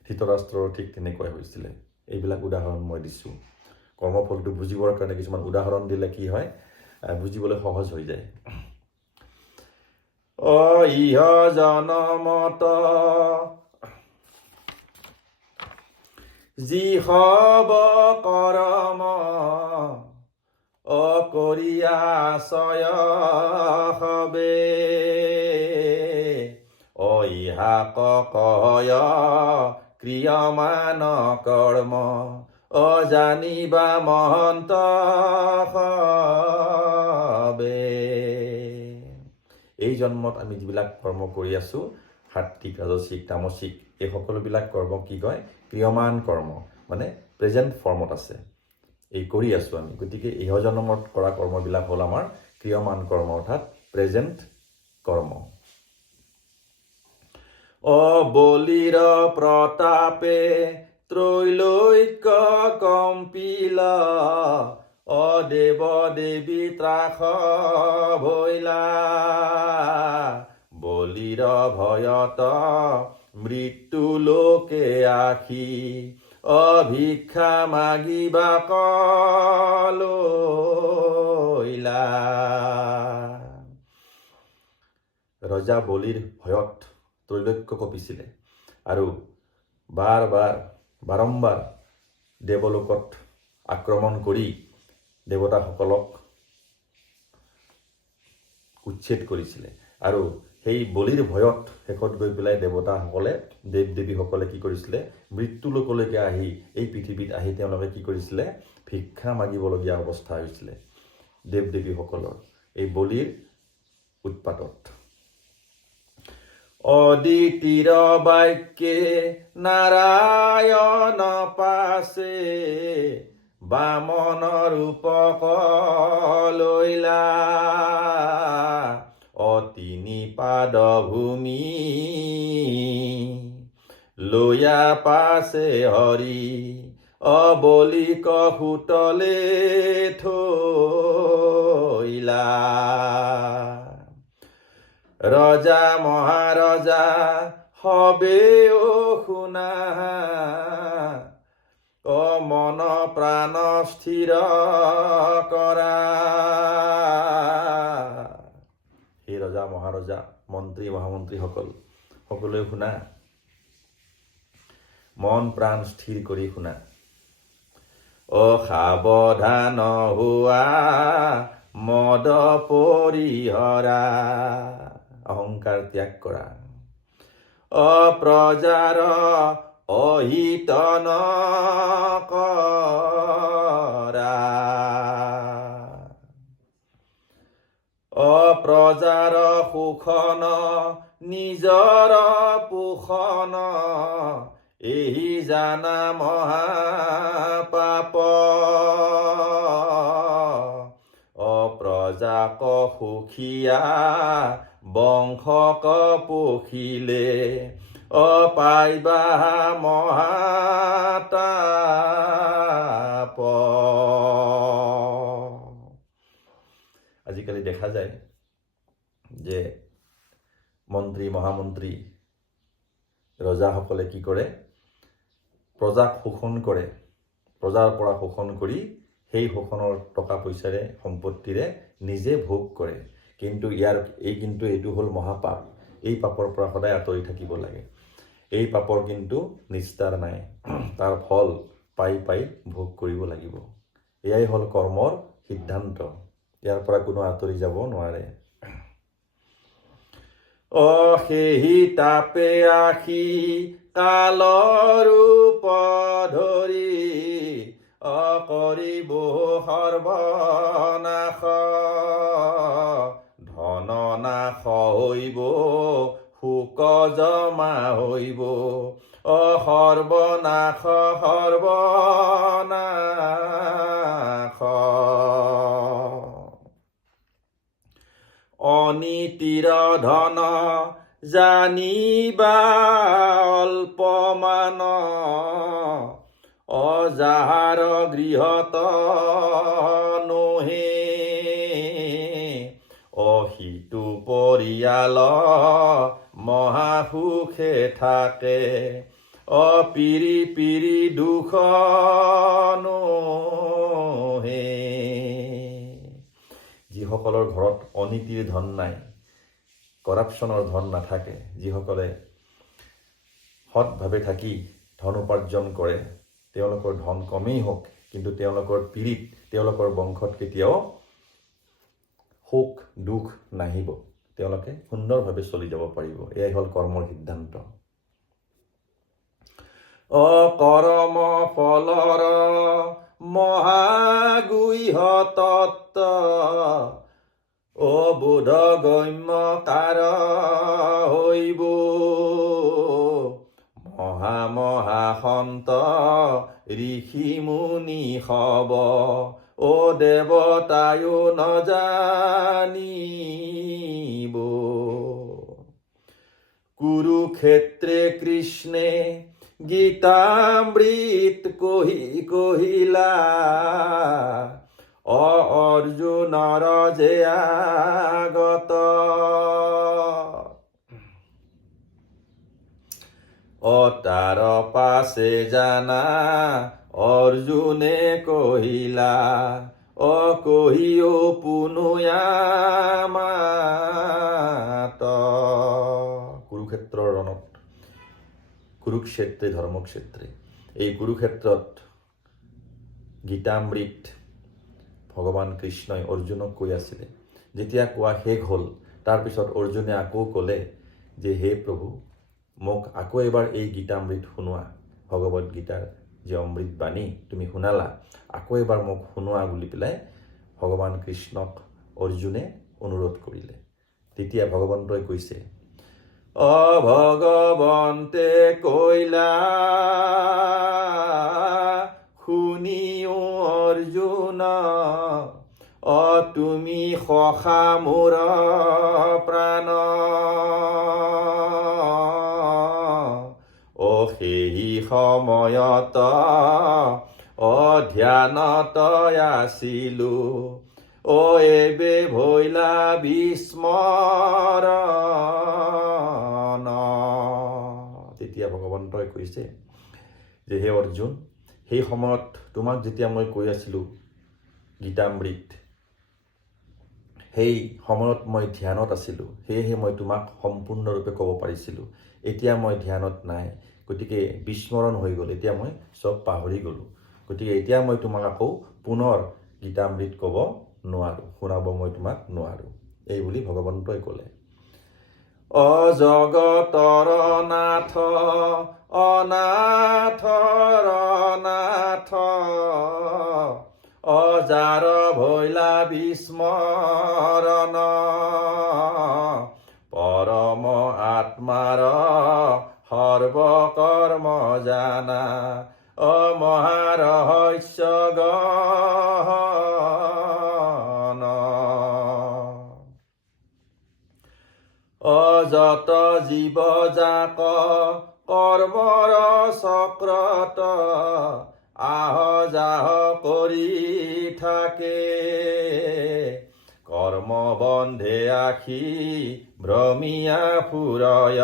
ধৃতৰাষ্ট্ৰৰ ঠিক তেনেকুৱাই হৈছিলে। এইবিলাক উদাহৰণ মই দিছোঁ। কৰ্মফলটো বুজিবৰ কাৰণে কিছুমান উদাহৰণ দিলে কি হয়, বুজিবলৈ সহজ হৈ যায়। ইহ জনমত যি হব কৰম, অকৰিয়া চয় হবে। ইহাক কয় ক্ৰিয়মান কৰ্ম, অজানিবা মহন্ত হবে। এই জন্মত আমি যিবিলাক কৰ্ম কৰি আছোঁ, সাত্বিক, ৰাজসিক, তামসিক, এই সকলোবিলাক কৰ্ম কি কয়, ক্ৰিয়মান কৰ্ম, মানে প্ৰেজেণ্ট ফৰ্মত আছে। এই কৰি আছোঁ আমি। গতিকে ইহ জন্মত কৰা কৰ্মবিলাক হ'ল আমাৰ ক্ৰিয়মান কৰ্ম, অৰ্থাৎ প্ৰেজেণ্ট কৰ্ম। বলিৰ প্ৰতাপে ত্ৰৈলোক্য কম্পিল, দেৱ দেৱী ত্ৰাস ভৈলা। বলিৰ ভয়ত মৃত্যু লোকে আখি, ভিক্ষা মাগিবা কলৈলা। ৰজা বলিৰ ভয়ত ত্ৰৈলোক্য কঁপিছিলে, আৰু বাৰম্বাৰ দেৱলোকত আক্ৰমণ কৰি দেৱতাসকলক উচ্ছেদ কৰিছিলে। আৰু সেই বলিৰ ভয়ত শেষত গৈ পেলাই দেৱতাসকলে, দেৱ দেৱীসকলে কি কৰিছিলে, মৃত্যুলোকলৈকে আহি, এই পৃথিৱীত আহি তেওঁলোকে কি কৰিছিলে, ভিক্ষা মাগিবলগীয়া অৱস্থা হৈছিলে দেৱ দেৱীসকলৰ এই বলিৰ উৎপাতত। অদিতিৰ বাক্যে নাৰায়ণ পাছে, বামন ৰূপক লৈলা। তিনি পাদ ভূমি লৈয়া পাছে হৰি, বলিক সুতলে থৈলা। ৰজা মহাৰজা হবে শুনা, মন প্ৰাণ স্থিৰ কৰা। সেই ৰজা মহাৰজা, মন্ত্ৰী মহামন্ত্ৰীসকল, সকলোৱে শুনা, মন প্ৰাণ স্থিৰ কৰি শুনা। সাৱধান হোৱা মদ পৰিহৰা, অহংকাৰ ত্যাগ কৰা। প্ৰজাৰ অহিত নকৰা, প্ৰজাৰ শোষণ নিজৰ পোষণ, এই জানা মহাপাপ। প্ৰজাক সুখীয়া বংশক পোষিলে, পাইবা মহাতাপ। আজিকালি দেখা যায় যে মন্ত্ৰী মহামন্ত্ৰী ৰজাসকলে কি কৰে, প্ৰজাক শোষণ কৰে, প্ৰজাৰ পৰা শোষণ কৰি সেই শোষণৰ টকা পইচাৰে, সম্পত্তিৰে নিজে ভোগ কৰে। কিন্তু এইটো হ'ল মহাপাপ। এই পাপৰ পৰা সদায় আঁতৰি থাকিব লাগে। এই পাপৰ কিন্তু নিস্তাৰ নাই, তাৰ ফল পাই ভোগ কৰিব লাগিব। এয়াই হ'ল কৰ্মৰ সিদ্ধান্ত। ইয়াৰ পৰা কোনো আঁতৰি যাব নোৱাৰে। সেহি তাপে আখি কালৰ ৰূপ ধৰি, কৰিব সৰ্বনাশ। ধন নাশ হইব, শোক জমা হইব, সৰ্বনাশ সৰ্বনাশ। অনীতিৰ ধন জানিবা অল্পমান, যাহাৰ গৃহত নহে, সিটো পৰিয়াল মহাসুখে থাকে, পিৰি পিৰি দুখ নহে। যিসকলৰ ঘৰত অনীতিৰ ধন নাই, কৰাপশ্যনৰ ধন নাথাকে, যিসকলে সৎভাৱে থাকি ধন উপাৰ্জন কৰে, তেওঁলোকৰ ধন কমেই হওক কিন্তু তেওঁলোকৰ পীড়িত, তেওঁলোকৰ বংশত কেতিয়াও শোক দুখ নাহিব, তেওঁলোকে সুন্দৰভাৱে চলি যাব পাৰিব। এয়াই হ'ল কৰ্মৰ সিদ্ধান্ত। কৰ্ম ফলৰ মহাগুহ্য তত্ত্ব, বোধ গম্য কাৰ হইব, মহা মহা সন্ত ঋষি মুনি সব, দেৱতায়ো নজানিব। কুৰুক্ষেত্ৰে কৃষ্ণে গীতামৃত কহিলা, অৰ্জুনৰ যে আগত, তাৰ পাছে জানা অৰ্জুনে কহিলা, কহিও পুনুয়ামাত। কুৰুক্ষেত্ৰৰ ৰণত, কুৰুক্ষেত্ৰে ধৰ্মক্ষেত্ৰে, এই কুৰুক্ষেত্ৰত গীতামৃত ভগৱান কৃষ্ণই অৰ্জুনক কৈ আছিলে। যেতিয়া কোৱা শেষ হ'ল, তাৰপিছত অৰ্জুনে আকৌ ক'লে যে হে প্ৰভু, মোক আকৌ এবাৰ এই গীতামৃত শুনোৱা, ভগৱত গীতাৰ যে অমৃত বাণী তুমি শুনালা, আকৌ এবাৰ মোক শুনোৱা বুলি পেলাই ভগৱান কৃষ্ণক অৰ্জুনে অনুৰোধ কৰিলে। তেতিয়া ভগৱন্তই কৈছে, ভগৱন্তে কৈলা শুনিও অৰ্জুন, তুমি সখা মোৰ প্ৰাণ, সেই সময়ত ধ্যানত আছিলো, এবে ভৈলা বিস্মৰণ। তেতিয়া ভগৱন্তই কৈছে যে হে অৰ্জুন, সেই সময়ত তোমাক যেতিয়া মই কৈ আছিলোঁ গীতামৃত, সেই সময়ত মই ধ্যানত আছিলোঁ, সেয়েহে মই তোমাক সম্পূৰ্ণৰূপে ক'ব পাৰিছিলোঁ। এতিয়া মই ধ্যানত নাই, গতিকে বিস্মৰণ হৈ গ'ল, এতিয়া মই চব পাহৰি গ'লোঁ। গতিকে এতিয়া মই তোমাক আকৌ পুনৰ গীতামৃত ক'ব নোৱাৰোঁ, শুনাব মই তোমাক নোৱাৰোঁ, এই বুলি ভগৱন্তই ক'লে। অজগতৰ নাথ অনাথৰ নাথ, যাৰ ভৈলা বিস্মৰণ, পৰম আত্মাৰ সৰ্বকৰ্ম জানা, মহাৰহস্য গহন, যত জীৱ জাক কৰ্মৰ চক্ৰত, আহ যাহ কৰি থাকে, কৰ্ম বন্ধে আখি ভ্ৰমিয়া ফুৰয়,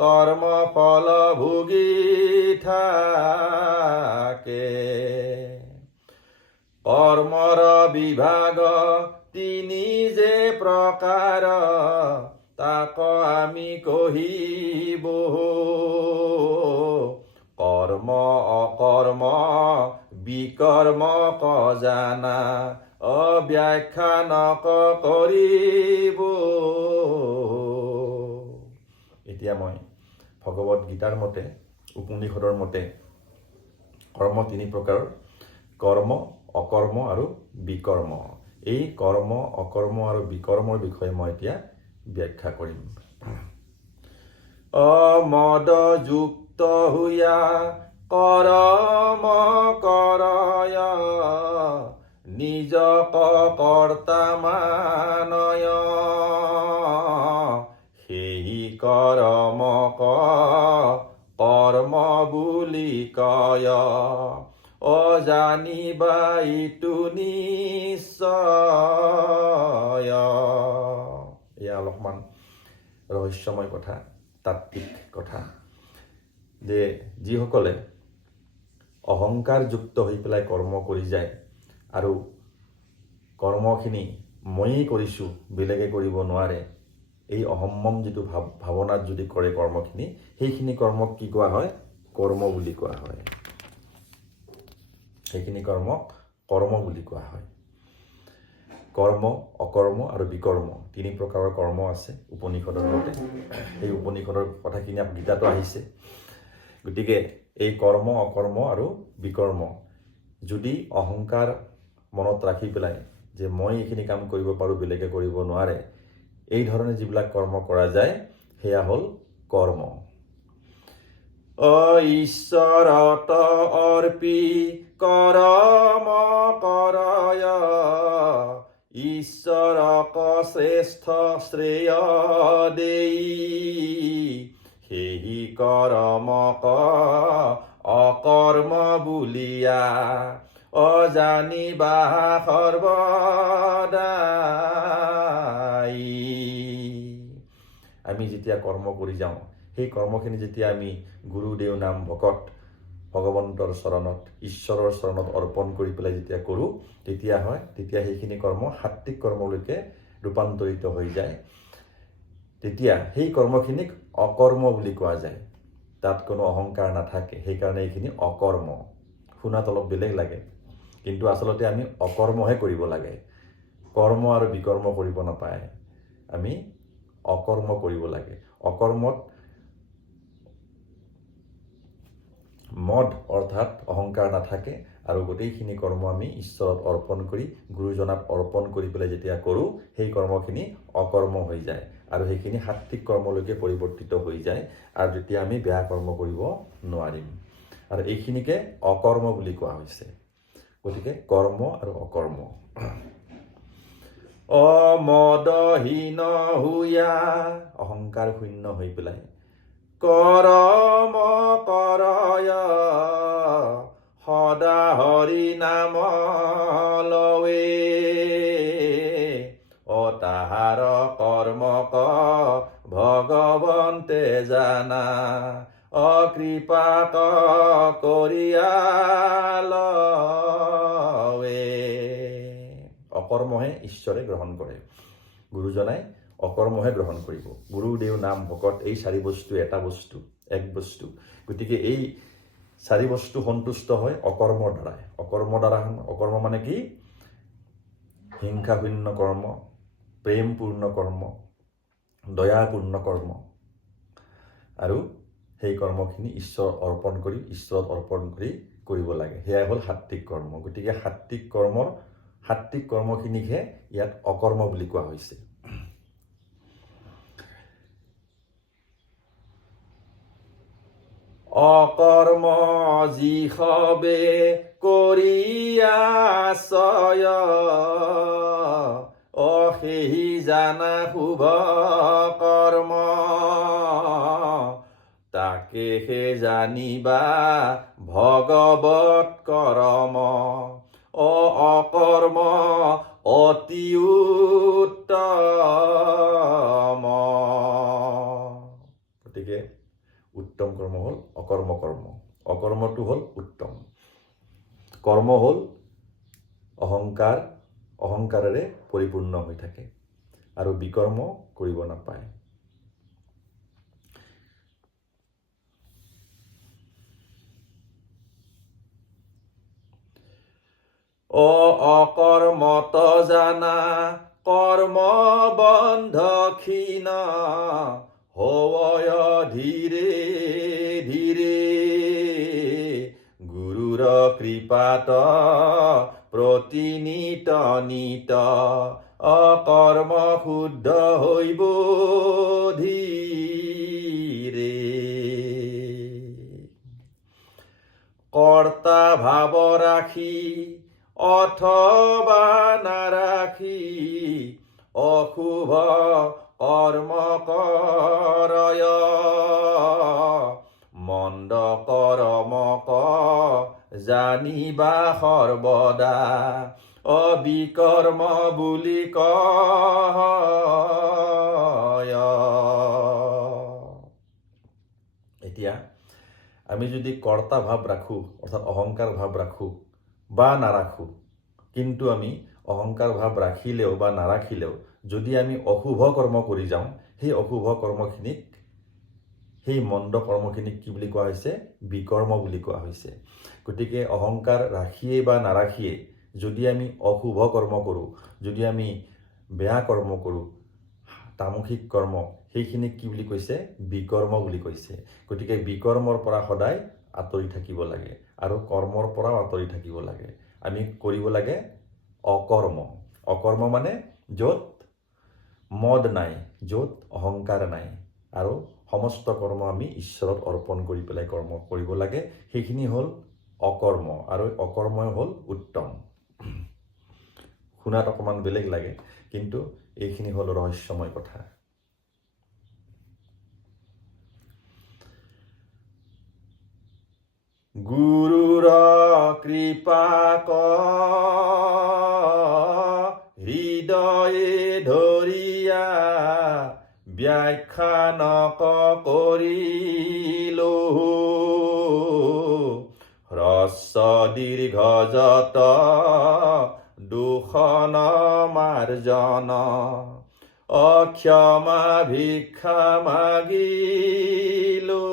কৰ্ম ফল ভোগী থাকে। কৰ্মৰ বিভাগ তিনি যে প্ৰকাৰ, তাক আমি কহিব, কৰ্ম অকৰ্ম বিকৰ্ম জানা, ব্যাখ্যা নক কৰিব। এতিয়া মই ভগৱত গীতাৰ মতে, উপনিষদৰ মতে কৰ্ম তিনি প্ৰকাৰৰ, কৰ্ম অকৰ্ম আৰু বিকৰ্ম। এই কৰ্ম অকৰ্ম আৰু বিকৰ্মৰ বিষয়ে মই এতিয়া ব্যাখ্যা কৰিম। অমদযুক্ত হুয়া কৰম কৰয় নিজক কৰ্তা মানয় সেই কৰমক কৰ্ম বুলি কয় অজানিবা ইটো নিশ্চয়। এয়া অলপমান ৰহস্যময় কথা, তাত্ত্বিক কথা, যে যিসকলে অহংকাৰযুক্ত হৈ পেলাই কৰ্ম কৰি যায় আৰু কৰ্মখিনি ময়েই কৰিছোঁ বেলেগে কৰিব নোৱাৰে, এই অহম্মম যিটো ভাৱনাত যদি কৰে কৰ্মখিনি, সেইখিনি কৰ্মক কি কোৱা হয়? কৰ্ম বুলি কোৱা হয়। সেইখিনি কৰ্মক কৰ্ম বুলি কোৱা হয়। কৰ্ম অকৰ্ম আৰু বিকৰ্ম তিনি প্ৰকাৰৰ কৰ্ম আছে উপনিষদৰ মতে। এই উপনিষদৰ কথাখিনি গীতাতো আহিছে। গতিকে এই কৰ্ম অকৰ্ম আৰু বিকৰ্ম যদি অহংকাৰ মনত ৰাখি পেলাই যে মই এইখিনি কাম কৰিব পাৰোঁ বেলেগে কৰিব নোৱাৰে, এই ধৰণে যিবিলাক কৰ্ম কৰা যায় সেয়া হ'ল কৰ্ম। ঈশ্বৰত অৰ্পি কৰম কৰয় ঈশ্বৰক শ্ৰেষ্ঠ শ্ৰেয় দেই সেই কৰমক অকৰ্ম বুলিয়া অজানিবা সৰ্বদাই। আমি যেতিয়া কৰ্ম কৰি যাওঁ, সেই কৰ্মখিনি যেতিয়া আমি গুৰুদেৱ নাম ভকত ভগৱন্তৰ চৰণত ঈশ্বৰৰ চৰণত অৰ্পণ কৰি পেলাই যেতিয়া কৰোঁ, তেতিয়া সেইখিনি কৰ্ম সাত্বিক কৰ্মলৈকে ৰূপান্তৰিত হৈ যায়। তেতিয়া সেই কৰ্মখিনিক অকৰ্ম বুলি কোৱা যায়। তাত কোনো অহংকাৰ নাথাকে, সেইকাৰণে এইখিনি অকৰ্ম। শুনাত অলপ বেলেগ লাগে, কিন্তু আচলতে আমি অকৰ্মহে কৰিব লাগে। কৰ্ম আৰু বিকৰ্ম কৰিব নাপায়, আমি অকৰ্ম কৰিব লাগে। অকৰ্মত মদ অৰ্থাৎ অহংকাৰ নাথাকে আৰু গোটেইখিনি কৰ্ম আমি ঈশ্বৰত অৰ্পণ কৰি গুৰুজনাক অৰ্পণ কৰি পেলাই যেতিয়া কৰোঁ, সেই কৰ্মখিনি অকৰ্ম হৈ যায় আৰু সেইখিনি সাত্বিক কৰ্মলৈকে পৰিৱৰ্তিত হৈ যায় আৰু তেতিয়া আমি বেয়া কৰ্ম কৰিব নোৱাৰিম। আৰু এইখিনিকে অকৰ্ম বুলি কোৱা হৈছে। গতিকে কৰ্ম আৰু অকৰ্ম। অমদহীন হুয়া অহংকাৰ শূন্য হৈ পেলাই কৰম কৰয় সদা হৰি নাম লৱে তাহাৰ কৰ্মক ভগৱন্তে জানা অকৃপাত কৰিয়া লৱে। অকৰ্মহে ঈশ্বৰে গ্ৰহণ কৰে। গুৰুজনাই অকৰ্মহে গ্ৰহণ কৰিব। গুৰুদেৱ নাম ভকত এই চাৰি বস্তু এক বস্তু। গতিকে এই চাৰি বস্তু সন্তুষ্ট হয় অকৰ্মৰ দ্বাৰাই। অকৰ্ম মানে কি? হিংসাশূন্য কৰ্ম, প্ৰেমপূৰ্ণ কৰ্ম, দয়াপূৰ্ণ কৰ্ম, আৰু সেই কৰ্মখিনি ঈশ্বৰত অৰ্পণ কৰি কৰিব লাগে। সেয়াই হ'ল সাত্বিক কৰ্ম। গতিকে সাত্বিক কৰ্মখিনিকহে ইয়াত অকৰ্ম বুলি কোৱা হৈছে। অকৰ্ম যিসবে কৰি আছয় সেই জানা শুভ কৰ্ম তাকেহে জানিবা ভগৱত কৰম অকৰ্ম অতি উত্তম। গতিকে উত্তম কৰ্ম হ'ল অকৰ্ম কৰ্ম। অকৰ্মটো হ'ল উত্তম। কৰ্ম হ'ল অহংকাৰেৰে পৰিপূৰ্ণ হৈ থাকে আৰু বিকৰ্ম কৰিব নাপায়। অকৰ্মত জানা কৰ্ম বন্ধ ক্ষীণ হয় ধীৰে ধীৰে গুৰুৰ কৃপাত প্ৰতিনিত নিত অকৰ্ম শুদ্ধ হৈব ধীৰে। কৰ্তা ভাৱ ৰাখি অথবা নাৰাখি অশুভ কৰ্ম কৰয়, মন্দ কৰ্ম জানিবা সৰ্বদা অবিকৰ্ম বুলি কয়। এতিয়া আমি যদি কৰ্তা ভাৱ ৰাখোঁ, অৰ্থাৎ অহংকাৰ ভাৱ ৰাখোঁ বা নাৰাখোঁ, কিন্তু আমি অহংকাৰ ভাৱ ৰাখিলেও বা নাৰাখিলেও যদি আমি অশুভ কৰ্ম কৰি যাওঁ, সেই অশুভ কৰ্মখিনিক, সেই মন্দ কৰ্মখিনিক কি বুলি কোৱা হৈছে? বিকৰ্ম বুলি কোৱা হৈছে। গতিকে অহংকাৰ ৰাখিয়ে বা নাৰাখিয়ে যদি আমি অশুভ কৰ্ম কৰোঁ, যদি আমি বেয়া কৰ্ম কৰোঁ, তামসিক কৰ্ম, সেইখিনিক কি বুলি কৈছে? বিকৰ্ম বুলি কৈছে। গতিকে বিকৰ্মৰ পৰা সদায় আঁতৰি থাকিব লাগে আৰু কৰ্মৰ পৰাও আঁতৰি থাকিব লাগে। আমি কৰিব লাগে অকৰ্ম। অকৰ্ম মানে য'ত মদ নাই, য'ত অহংকাৰ নাই, আৰু সমস্ত কৰ্ম আমি ঈশ্বৰত অৰ্পণ কৰি পেলাই কৰ্ম কৰিব লাগে। সেইখিনি হ'ল অকৰ্ম, আৰু অকৰ্মই হ'ল উত্তম। শুনাত অকণমান বেলেগ লাগে, কিন্তু এইখিনি হ'ল ৰহস্যময় কথা। গুৰুৰ কৃপা হৃদয়ে ধৰিয়া ব্যাখ্যা নকৰিলো, হ্ৰস্ব দীৰ্ঘ যত দূষণ মাৰ্জন, অক্ষমা ভিক্ষা মাগিলো।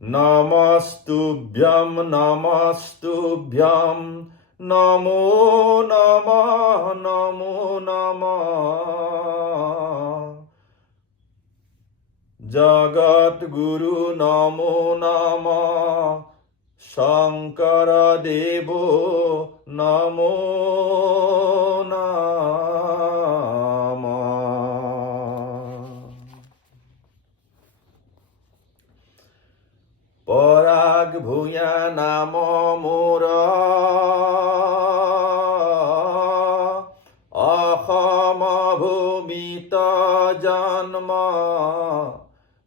নমস্তুভ্যম নমস্তুভ্যম নমো নমঃ নমো নমঃ, জগৎগুরু নমো নমঃ, শঙ্কর দেব নমো নমঃ। পরাগ ভূঞা নাম মোর অসম ভূমিত জন্ম,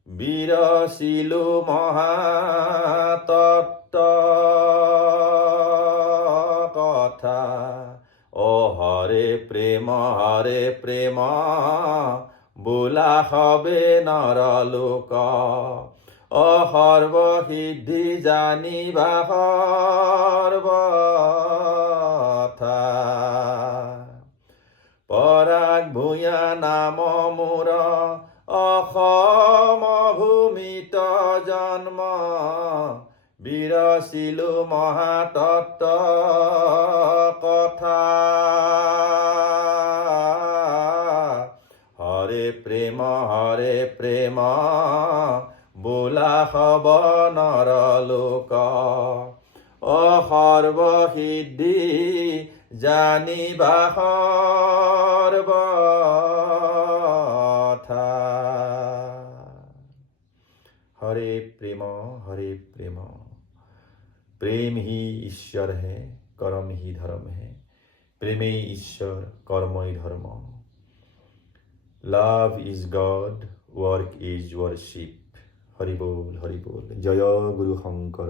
বিৰচিলো মহাতত্ত্ব কথা। ও হৰে প্ৰেম বোলা হবে নৰলোক, অসৰ্বসিদ্ধি জানিবা সৰ্বথা। পৰাগ ভূঞা নাম মোৰ অসম ভূমিত জন্ম, বিৰচিলো মহাতত্ত্ব কথা। হরে প্রেম বোলা হব নরলোক, অসর্বসিদ্ধি জানিবা সর্বথা। हरे प्रेम प्रेम ही ईश्वर है, कर्म ही धर्म है, प्रेमे ईश्वर कर्म ही धर्म। Love is God, work is worship. Hari बोल जय गुरु शंकर।